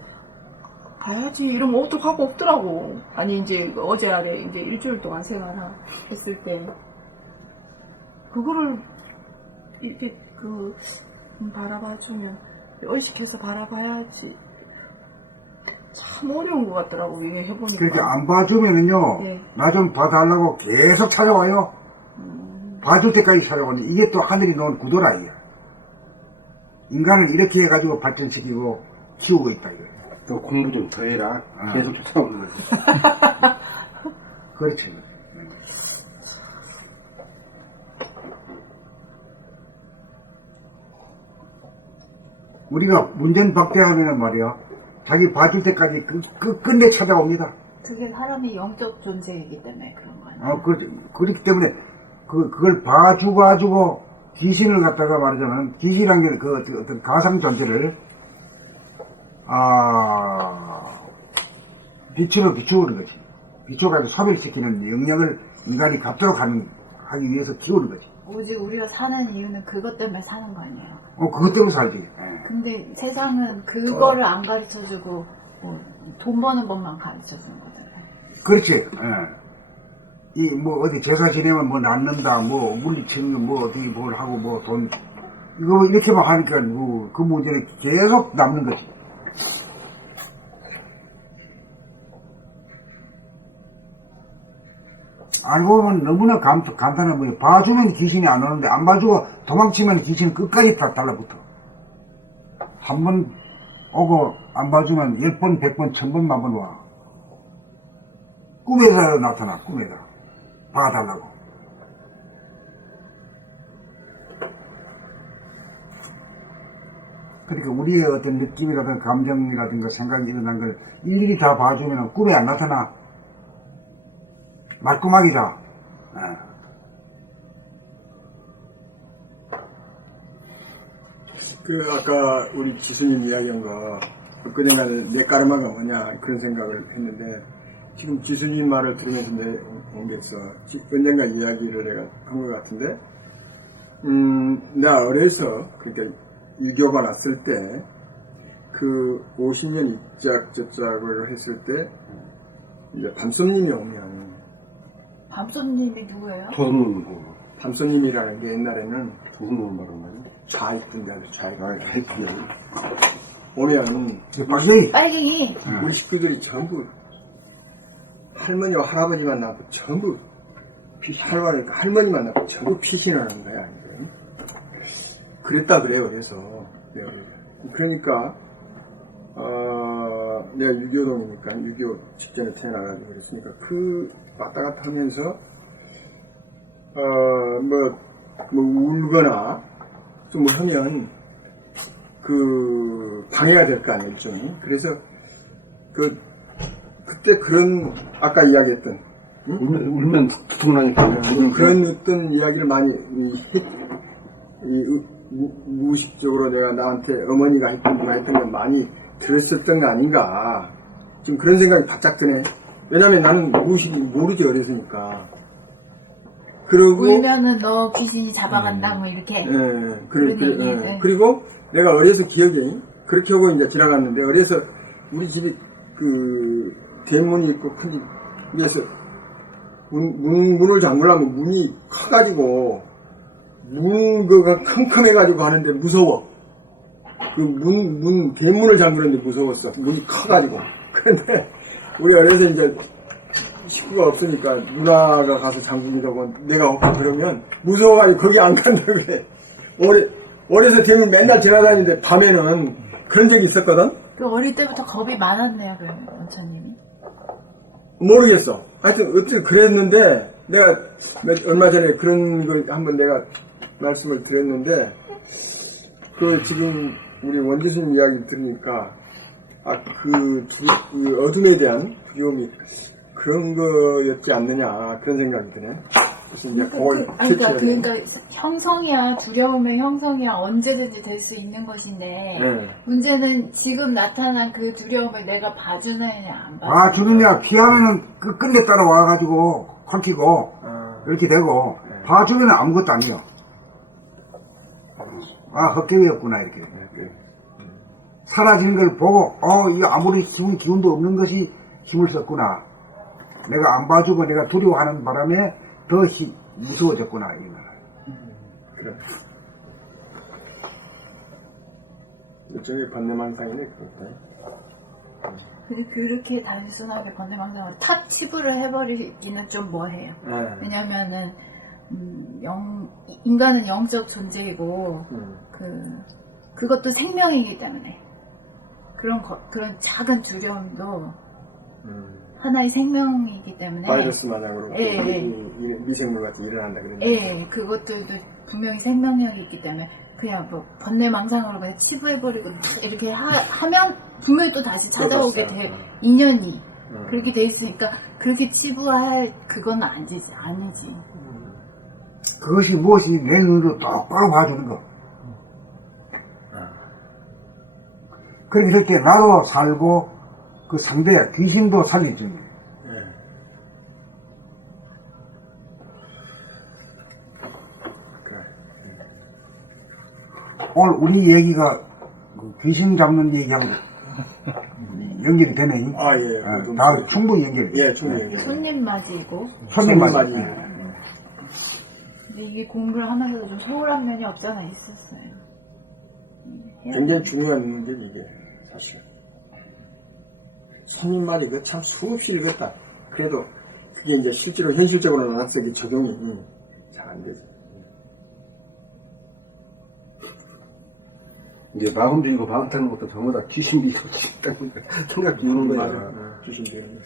봐야지 이러면 어떡하고 없더라고. 아니 이제 어제 아래 이제 일주일 동안 생활했을 때 그거를 이렇게 바라봐주면 의식해서 바라봐야지. 참 어려운 것 같더라고 이게 해보니까. 그렇게 안 봐주면은요, 네. 나 좀 봐달라고 계속 찾아와요. 봐줄 때까지 찾아오는데 이게 또 하늘이 놓은 구도라 이야. 인간을 이렇게 해가지고 발전시키고 키우고 있다 이거예요. 너 공부 좀 더 해라. 계속 쫓아오는 거지. 그렇지. 우리가 문전박대하면 말이야, 자기 봐줄 때까지 끝내 찾아옵니다. 그게 사람이 영적 존재이기 때문에 그런 거 아니에요? 그렇기 때문에 그걸 봐주고 귀신을 갖다가 말하자면 귀신이란 게 그 어떤 가상 존재를 빛으로 비추는 거지. 비춰가지고 소멸시키는 영역을 인간이 갖도록 하기 위해서 키우는 거지. 오직 우리가 사는 이유는 그것 때문에 사는 거 아니에요? 그것 때문에 살지. 예. 근데 세상은 그거를 안 가르쳐주고 돈 버는 법만 가르쳐주는 거잖아요. 그렇지. 이 어디 제사 지내면 낳는다, 물리치는 어디 뭘 하고 돈 이거 이렇게만 하니까 그 문제는 계속 남는 거지. 알고 보면 너무나 간단한 거예요. 봐주면 귀신이 안 오는데 안 봐주고 도망치면 귀신은 끝까지 다 달라붙어. 한 번 오고 안 봐주면 10번, 100번, 1000번, 만번 와. 꿈에서 나타나, 꿈에서. 봐달라고. 그러니까 우리의 어떤 느낌이라든가 감정이라든가 생각이 일어난 걸 일일이 다 봐주면 꿈에 안 나타나. 말끔하기다. 아까 우리 지수님 이야기한 거, 그때 나는 내 까르마가 뭐냐, 그런 생각을 했는데, 지금 지수님 말을 들으면서 옮겼어. 언젠가 이야기를 내가 한 것 같은데, 나 어려서, 그러니까 유교가 났을 때, 50년 입작저작을 했을 때, 이제 밤손님이 오면, 밤손님이 누구예요? 돈, 밤손님이라는 게 옛날에는 무슨 말하는 거야? 좌익분들, 좌익분들. 오면, 빨갱이. 빨갱이. 우리 식구들이 전부, 할머니와 할아버지만 낳고 전부, 할머니만 낳고 전부 피신을 하는 거야. 그랬다 그래요, 그래서. 그러니까, 내가 유교동이니까, 유교 직전에 태어나가지고 그랬으니까, 왔다 갔다 하면서, 울거나, 좀 하면, 방해가 될 거 아니에요, 일종이. 그래서, 그때 아까 이야기했던, 응? 울면 두통나니까. 그런 어떤 이야기를 많이, 무의식적으로 내가 나한테 어머니가 했던 건 많이 들었었던 거 아닌가. 지금 그런 생각이 바짝 드네. 왜냐면 나는 모르지, 어려서니까. 그리고. 울면은 너 귀신이 잡아간다, 뭐 이렇게. 그리고 내가 어려서 기억이, 그렇게 하고 이제 지나갔는데, 어려서 우리 집이 대문이 있고 큰 집 위에서 문을 잠그려면 문이 커가지고, 문가 컴컴해가지고 하는데 무서워. 대문을 잠그는데 무서웠어. 문이 커가지고. 그런데, 우리 어려서 이제 식구가 없으니까 누나가 가서 잠그려고 내가 없고 그러면 무서워가지고 거기 안 간다 그래. 어려서 대문 맨날 지나다니는데 밤에는 그런 적이 있었거든? 어릴 때부터 겁이 많았네요, 그러면, 원천님이. 모르겠어. 하여튼, 어떻게 그랬는데, 내가 얼마 전에 그런 거 한번 내가 말씀을 드렸는데 그 지금 우리 원지수님 이야기 들으니까 그 어둠에 대한 두려움이 그런 거였지 않느냐 그런 생각이 드네. 그래서 이제 그걸 캐치해야 돼. 그러니까 형성이야, 두려움의 형성이야 언제든지 될 수 있는 것인데 네. 문제는 지금 나타난 그 두려움을 내가 봐주느냐 안 봐주느냐. 봐주느냐, 피하면은 끝내 따라와가지고 헐키고 이렇게 되고 봐주면 아무것도 아니요. 헛개위였구나 이렇게. 사라지는 걸 보고 이거 아무리 기운도 없는 것이 힘을 썼구나. 내가 안 봐주고 내가 두려워하는 바람에 더 무서워졌구나 이 말. 그래. 일종의 번뇌만상이네 그것도. 그렇게 단순하게 번뇌망상을 탁 치부를 해버리기는 좀 뭐해요. 왜냐면은 인간은 영적 존재이고 그것도 생명이기 때문에 그런 작은 두려움도 하나의 생명이기 때문에 바이러스 마냥으로 예. 미생물 같이 일어난다 그러는데. 예, 그것들도 분명히 생명력이 있기 때문에 그냥 뭐 번뇌망상으로 그냥 치부해버리고 이렇게 하면 분명히 또 다시 찾아오게 돼 인연이 그렇게 돼 있으니까 그렇게 치부할 그건 아니지. 그것이 무엇이 내 눈으로 똑바로 봐주는 거. 그렇게 될 때 나도 살고 그 상대 귀신도 살려주는 거예요. 오늘 우리 얘기가 그 귀신 잡는 얘기하고 연결이 되네. 예. 다 충분히 연결이 돼. 예, 충분히 연결. 손님 맞이고 손님 맞이. 근데 이게 공부를 하면서도 좀 소홀한 면이 없잖아 있었어요. 굉장히 중요한 문제는 이게 사실. 손님 말이 그 참 수없이 읽었다. 그래도 그게 이제 실제로 현실적으로 나서 이게 적용이 잘 안 되지. 이제 마음 들고 마음 타는 것도 전부 다 귀신 생각이 오는 거야. 맞아. 귀신 되는 거.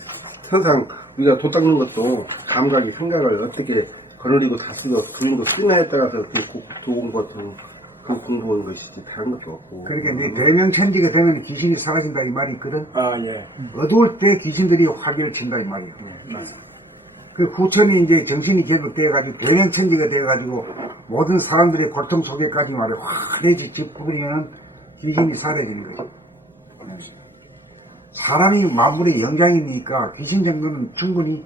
항상 우리가 도 닦는 것도 감각이 생각을 어떻게 거느리고 다스려 두는 거 쓰냐에 따라서 어떻게 도운 것도 그 공부하는 것이지 다른 것도 없고. 그러니까 이제 대명천지가 되면 귀신이 사라진다 이 말이 있거든. 예. 어두울 때 귀신들이 활개를 친다 이 말이에요. 맞아. 그 후천이 이제 정신이 개벽되어가지고 대명천지가 되어가지고 모든 사람들의 고통 속에까지 말이야 화내지 짚어버리면 귀신이 사라지는 거죠. 사람이 만물의 영장이니까 귀신 정도는 충분히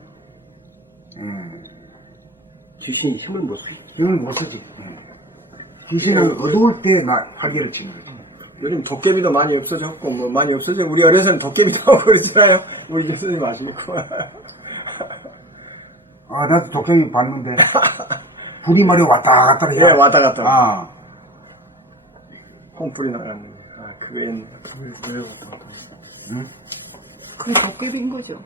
귀신이 힘을 못 쓰지. 힘을 못 쓰지. 귀신은 어두울 때 활개를 치는 거지. 요즘 도깨비도 많이 없어졌고 뭐 많이 없어져. 우리 어려서는 도깨비도 하고 그러잖아요. 우리 교수님 아시고. 나도 도깨비 봤는데 불이 말이야 왔다 갔다 해. 예, 왔다 갔다. 홈불이 나갔는데. 그거엔 그게 도깨비인 거죠.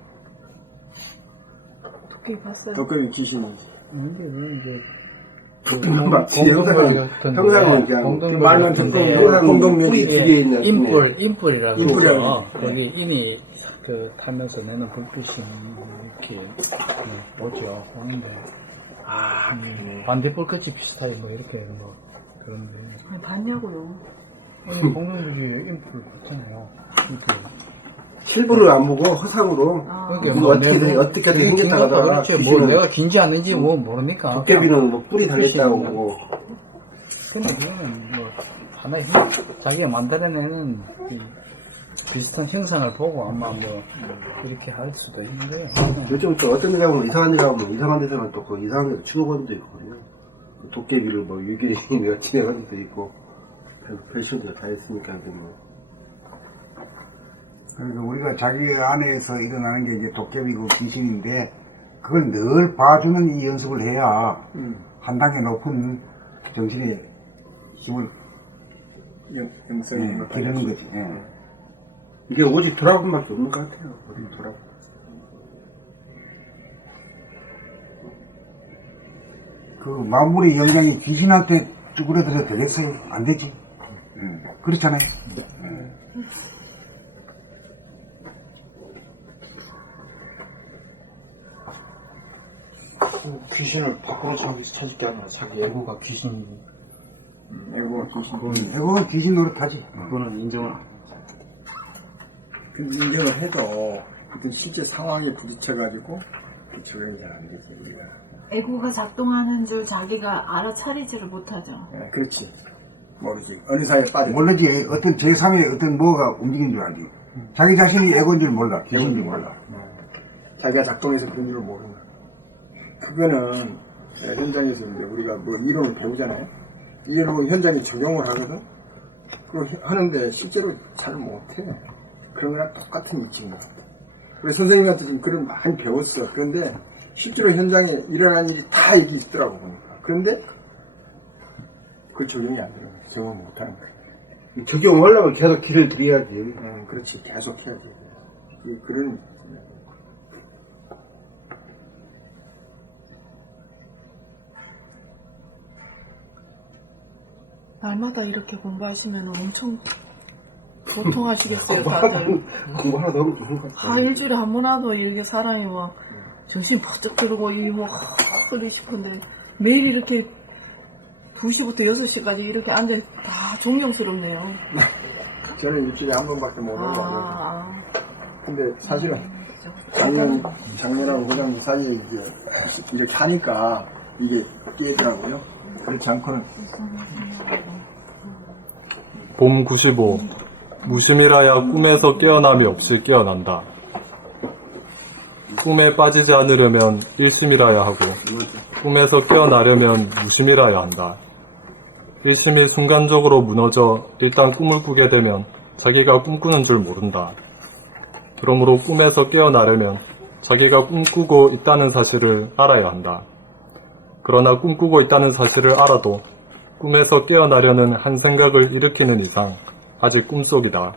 도깨비 봤어요. 도깨비 귀신이지. 평상은 그냥 말만 듣고 평상은 공동묘지. 뿌리 두 개 있는 인뿔이라고 인뿔이라고. 해서 거기 인이 타면서 내는 불빛이 이렇게 오죠. 오는데 반딧불 끝이 비슷하게 뭐 이렇게 뭐 그런 게. 아니, 봤냐고요. 공동묘지 인뿔 봤잖아요. 실물을 안 보고 허상으로 어떻게 생겼다가 그렇지. 뭐 내가 긴지 않는지 뭐 모르니까. 도깨비는 뭐 뿌리 달렸다고 보고. 근데 그거는 뭐 하나의 자기가 만들어내는 비슷한 현상을 보고 아마 뭐 이렇게 할 수도 있는데. 요즘 또 어떤 데 가면 이상한 데 가면 이상한 데서는 또 그 이상한 데서 추노건 도 있거든요. 도깨비를 뭐 유괴인이 진행하는 데도 있고 별신들 다 있으니까 뭐. 그러니까 우리가 자기 안에서 일어나는 게 이제 도깨비고 귀신인데 그걸 늘 봐주는 이 연습을 해야 한 단계 높은 정신의 힘을 영성이 기르는 거지. 이게 오직 드라곤밖에 없는 것 같아요. 오직 드라곤. 그 만물의 영장이 귀신한테 쭈그러들어도 되겠어요? 안 되지. 그렇잖아요. 귀신을 밖으로 찾을 게 아니라 자기 애고가 귀신. 애고가 귀신. 애고가 귀신 노릇하지. 그거는 인정을. 근데 인정을 해도 어떤 실제 상황에 부딪혀가지고 그 적용이 잘 안 되지. 우리가. 애고가 작동하는 줄 자기가 알아차리지를 못하죠. 예, 그렇지. 모르지. 어느 사이에 빠져. 모르지. 어떤 제3의 어떤 뭐가 움직인 줄 알지. 자기 자신이 애고인 줄 몰라. 귀신인 줄 몰라. 자기가 작동해서 그런 줄을 모르는. 그거는 현장에서 이제 우리가 뭐 이론을 배우잖아요. 이론을 현장에 적용을 하거든. 그걸 하는데 실제로 잘 못해. 그런 거랑 똑같은 이치인 것 같아. 우리 선생님한테 지금 그걸 많이 배웠어. 그런데 실제로 현장에 일어난 일이 다 여기 있더라고 보니까. 그런데 그 적용이 안 되는 거야. 적용 못 하는 거야. 적용하려면 계속 길을 들여야지. 그렇지. 계속 해야지. 그런 날마다 이렇게 공부하시면 엄청 고통하시겠어요, 다들. 공부 하나 더 하면 일주일에 한 번 하도 이렇게 사람이 막 정신이 번쩍 들고 그러고 싶은데 매일 이렇게 2시부터 6시까지 이렇게 앉아 다 존경스럽네요. 저는 일주일에 한 번밖에 못 오는 거예요. 아. 근데 사실은 작년하고 고장기 사이에 이제 이렇게 하니까 이게 깨더라고요. 그렇지 않고는. 봄 95. 무심이라야 꿈에서 깨어남이 없이 깨어난다. 꿈에 빠지지 않으려면 일심이라야 하고 꿈에서 깨어나려면 무심이라야 한다. 일심이 순간적으로 무너져 일단 꿈을 꾸게 되면 자기가 꿈꾸는 줄 모른다. 그러므로 꿈에서 깨어나려면 자기가 꿈꾸고 있다는 사실을 알아야 한다. 그러나 꿈꾸고 있다는 사실을 알아도 꿈에서 깨어나려는 한 생각을 일으키는 이상 아직 꿈속이다.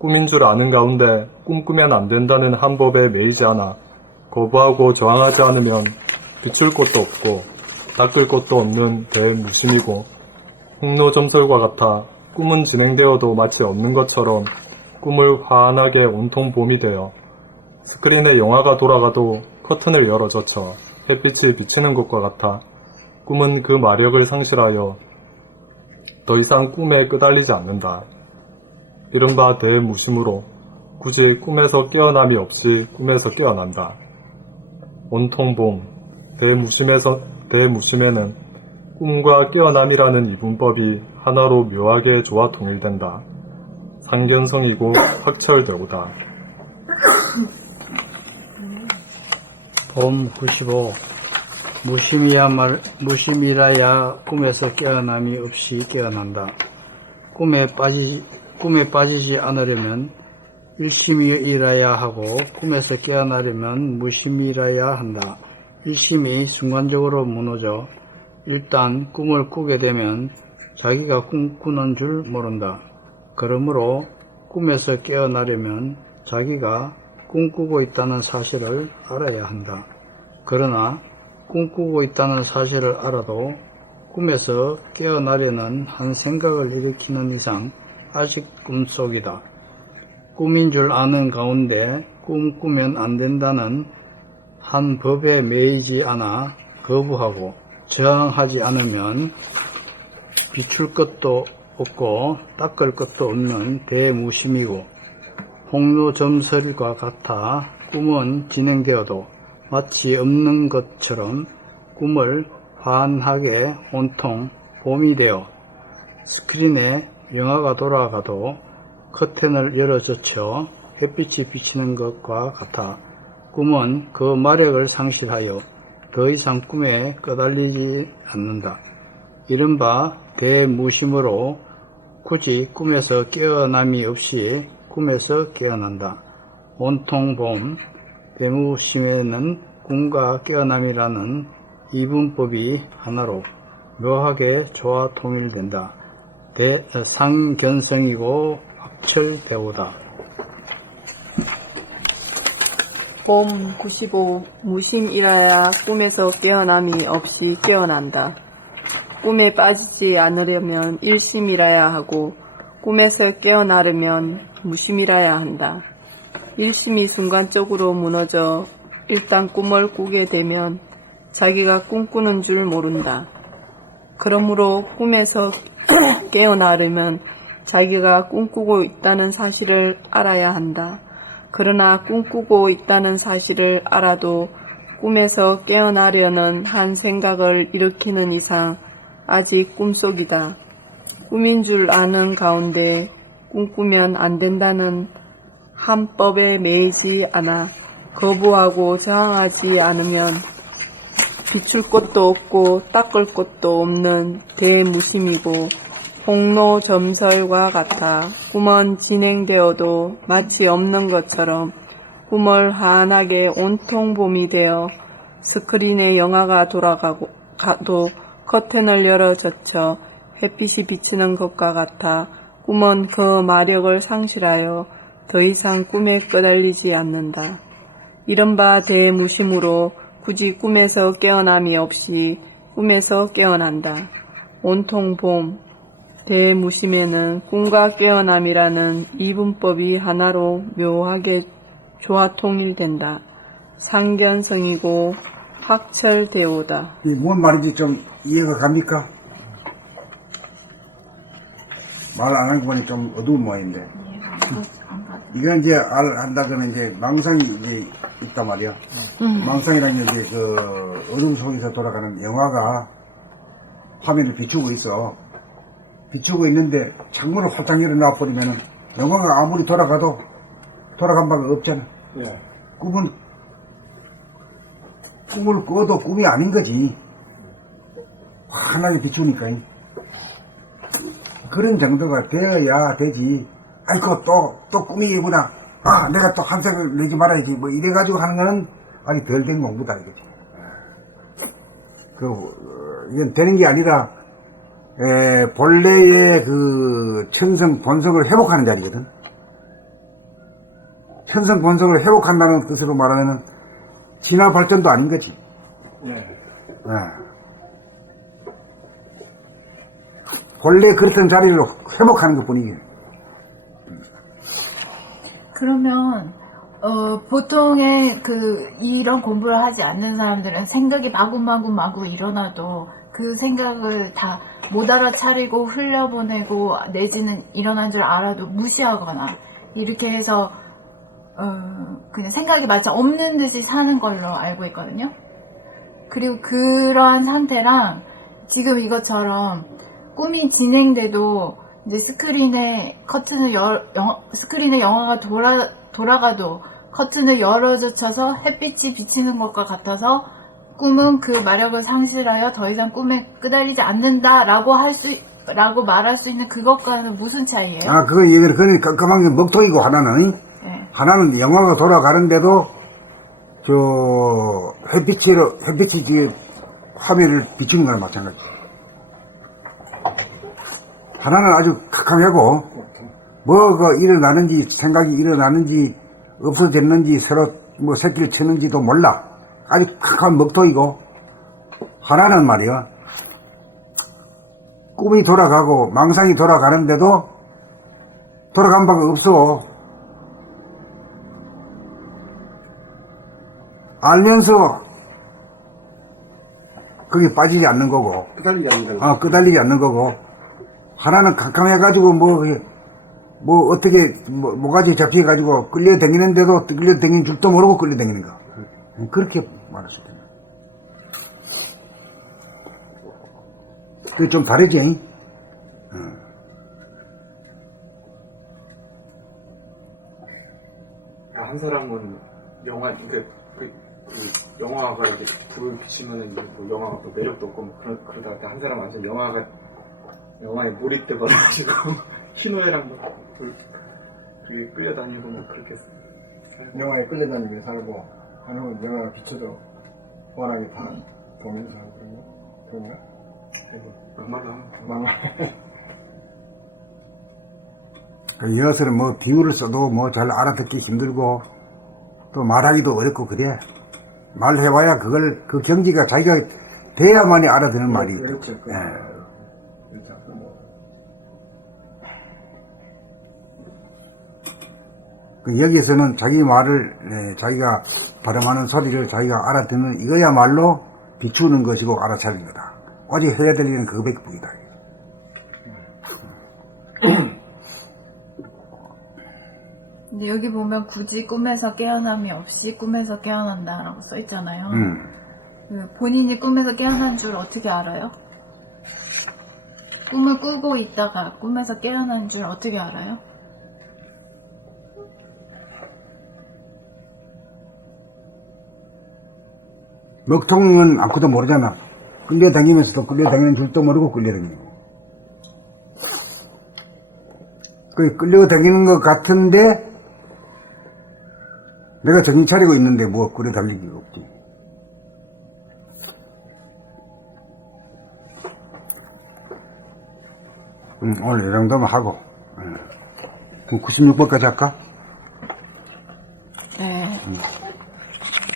꿈인 줄 아는 가운데 꿈꾸면 안 된다는 한 법에 매이지 않아 거부하고 저항하지 않으면 비출 곳도 없고 닦을 곳도 없는 대무심이고 홍로점설과 같아 꿈은 진행되어도 마치 없는 것처럼 꿈을 환하게 온통 봄이 되어 스크린에 영화가 돌아가도 커튼을 열어 젖혀 햇빛이 비치는 것과 같아 꿈은 그 마력을 상실하여 더 이상 꿈에 끄달리지 않는다. 이른바 대무심으로 굳이 꿈에서 깨어남이 없이 꿈에서 깨어난다. 온통 봄, 대무심에는 꿈과 깨어남이라는 이분법이 하나로 묘하게 조화 통일된다. 상견성이고 확철되오다. 봄 95. 무심이라야 꿈에서 깨어남이 없이 깨어난다. 꿈에 빠지지 않으려면 일심이라야 하고 꿈에서 깨어나려면 무심이라야 한다. 일심이 순간적으로 무너져 일단 꿈을 꾸게 되면 자기가 꿈꾸는 줄 모른다. 그러므로 꿈에서 깨어나려면 자기가 꿈꾸고 있다는 사실을 알아야 한다. 그러나 꿈꾸고 있다는 사실을 알아도 꿈에서 깨어나려는 한 생각을 일으키는 이상 아직 꿈속이다. 꿈인 줄 아는 가운데 꿈꾸면 안 된다는 한 법에 매이지 않아 거부하고 저항하지 않으면 비출 것도 없고 닦을 것도 없는 대무심이고 홍로점설과 같아 꿈은 진행되어도 마치 없는 것처럼 꿈을 환하게 온통 봄이 되어 스크린에 영화가 돌아가도 커튼을 열어젖혀 햇빛이 비치는 것과 같아 꿈은 그 마력을 상실하여 더 이상 꿈에 끄달리지 않는다. 이른바 대무심으로 굳이 꿈에서 깨어남이 없이 꿈에서 깨어난다. 온통 봄, 대무심에는 꿈과 깨어남이라는 이분법이 하나로 묘하게 조화 통일된다. 상견성이고 확철되오다. 봄 95. 무심이라야 꿈에서 깨어남이 없이 깨어난다. 꿈에 빠지지 않으려면 일심이라야 하고 꿈에서 깨어나려면 무심이라야 한다. 일심이 순간적으로 무너져 일단 꿈을 꾸게 되면 자기가 꿈꾸는 줄 모른다. 그러므로 꿈에서 깨어나려면 자기가 꿈꾸고 있다는 사실을 알아야 한다. 그러나 꿈꾸고 있다는 사실을 알아도 꿈에서 깨어나려는 한 생각을 일으키는 이상 아직 꿈속이다. 꿈인 줄 아는 가운데 꿈꾸면 안 된다는 한법에 매이지 않아 거부하고 저항하지 않으면 비출 것도 없고 닦을 것도 없는 대무심이고 홍로점설과 같아 꿈은 진행되어도 마치 없는 것처럼 꿈을 환하게 온통 봄이 되어 스크린에 영화가 돌아가도 커튼을 열어 젖혀 햇빛이 비치는 것과 같아 꿈은 그 마력을 상실하여 더 이상 꿈에 끄달리지 않는다. 이른바 대무심으로 굳이 꿈에서 깨어남이 없이 꿈에서 깨어난다. 온통 봄, 대무심에는 꿈과 깨어남이라는 이분법이 하나로 묘하게 조화통일된다. 상견성이고 확철대오다. 이 뭔 말인지 좀 이해가 갑니까? 말 안 하고 보니 좀 어두운 모양인데. 이건 이제 한다 그러면 이제 망상이 이제 있단 말이야. 망상이라는 게 이제 그 어둠 속에서 돌아가는 영화가 화면을 비추고 있어. 비추고 있는데 창문을 활짝 열어놔 버리면은 영화가 아무리 돌아가도 돌아간 바가 없잖아. 예. 꿈을 꿔도 꿈이 아닌 거지. 환하게 비추니까. 그런 정도가 되어야 되지. 아이고, 또 꿈이구나. 아, 내가 또 한색을 내지 말아야지. 뭐, 이래가지고 하는 거는 아직 덜 된 공부다, 이거지. 이건 되는 게 아니라, 본래의 그 천성, 본성을 회복하는 자리거든. 천성, 본성을 회복한다는 뜻으로 말하면은, 진화 발전도 아닌 거지. 네. 본래 그랬던 자리를 회복하는 것 뿐이에요. 그러면 보통의 이런 공부를 하지 않는 사람들은 생각이 마구 일어나도 그 생각을 다 못 알아차리고 흘려보내고 내지는 일어난 줄 알아도 무시하거나 이렇게 해서 그냥 생각이 마치 없는 듯이 사는 걸로 알고 있거든요. 그리고 그러한 상태랑 지금 이것처럼 꿈이 진행돼도 이제 스크린에 영화가 돌아가도 커튼을 열어젖혀서 햇빛이 비치는 것과 같아서 꿈은 그 마력을 상실하여 더 이상 꿈에 끄달리지 않는다라고 말할 수 있는 그것과는 무슨 차이예요? 아, 그거 얘기를, 그건 깜깜한 게 먹통이고, 하나는. 네. 하나는 영화가 돌아가는데도, 햇빛이 뒤에 화면을 비추는 거랑 마찬가지. 하나는 아주 캄캄하고, 뭐가 일어나는지, 생각이 일어나는지, 없어졌는지, 서로 뭐 새끼를 치는지도 몰라. 아주 캄캄한 먹통이고, 하나는 말이야, 꿈이 돌아가고, 망상이 돌아가는데도, 돌아간 바가 없어. 알면서, 거기 빠지지 않는 거고, 끄달리지 않는다. 끄달리지 않는 거고, 하나는 캄캄해가지고, 어떻게, 뭐가지 잡혀가지고, 끌려다니는데도, 끌려다니는 줄도 모르고 끌려다니는 거. 그렇게 말할 수 있겠네. 그게 좀 다르지? 한 사람은 영화가 이제 불을 비치면은 이제 뭐 영화가 뭐 매력도 없고 뭐 그러다가 한 사람은 완전 영화에 몰입돼 버려가지고 희노애락 그게 끌려다니고 뭐 그렇게 영화에 끌려다니며 살고, 하나는 영화가 비춰도 워낙에 다 보면서 하고 그런가? 막말로 하면 막말. 이것을 뭐 비유를 써도 뭐 잘 알아듣기 힘들고 또 말하기도 어렵고 그래. 말해봐야 그 경지가 자기가 돼야만이 알아듣는 말이. 그렇죠. 예. 그렇죠. 여기서는 자기 말을 자기가 발음하는 소리를 자기가 알아듣는 이거야말로 비추는 것이고 알아차리는 거다. 오직 해야 될 일은 그거밖에 뿐이다. 근데 여기 보면 굳이 꿈에서 깨어남이 없이 꿈에서 깨어난다라고 써 있잖아요. 그 본인이 꿈에서 깨어난 줄 어떻게 알아요? 꿈을 꾸고 있다가 꿈에서 깨어난 줄 어떻게 알아요? 먹통은 아무것도 모르잖아. 끌려다니면서도 끌려다니는 줄도 모르고 끌려다니고. 그 끌려다니는 것 같은데 내가 정신 차리고 있는데 뭐 끌려다니기가 없지. 오늘 이 정도만 하고 96번까지 할까?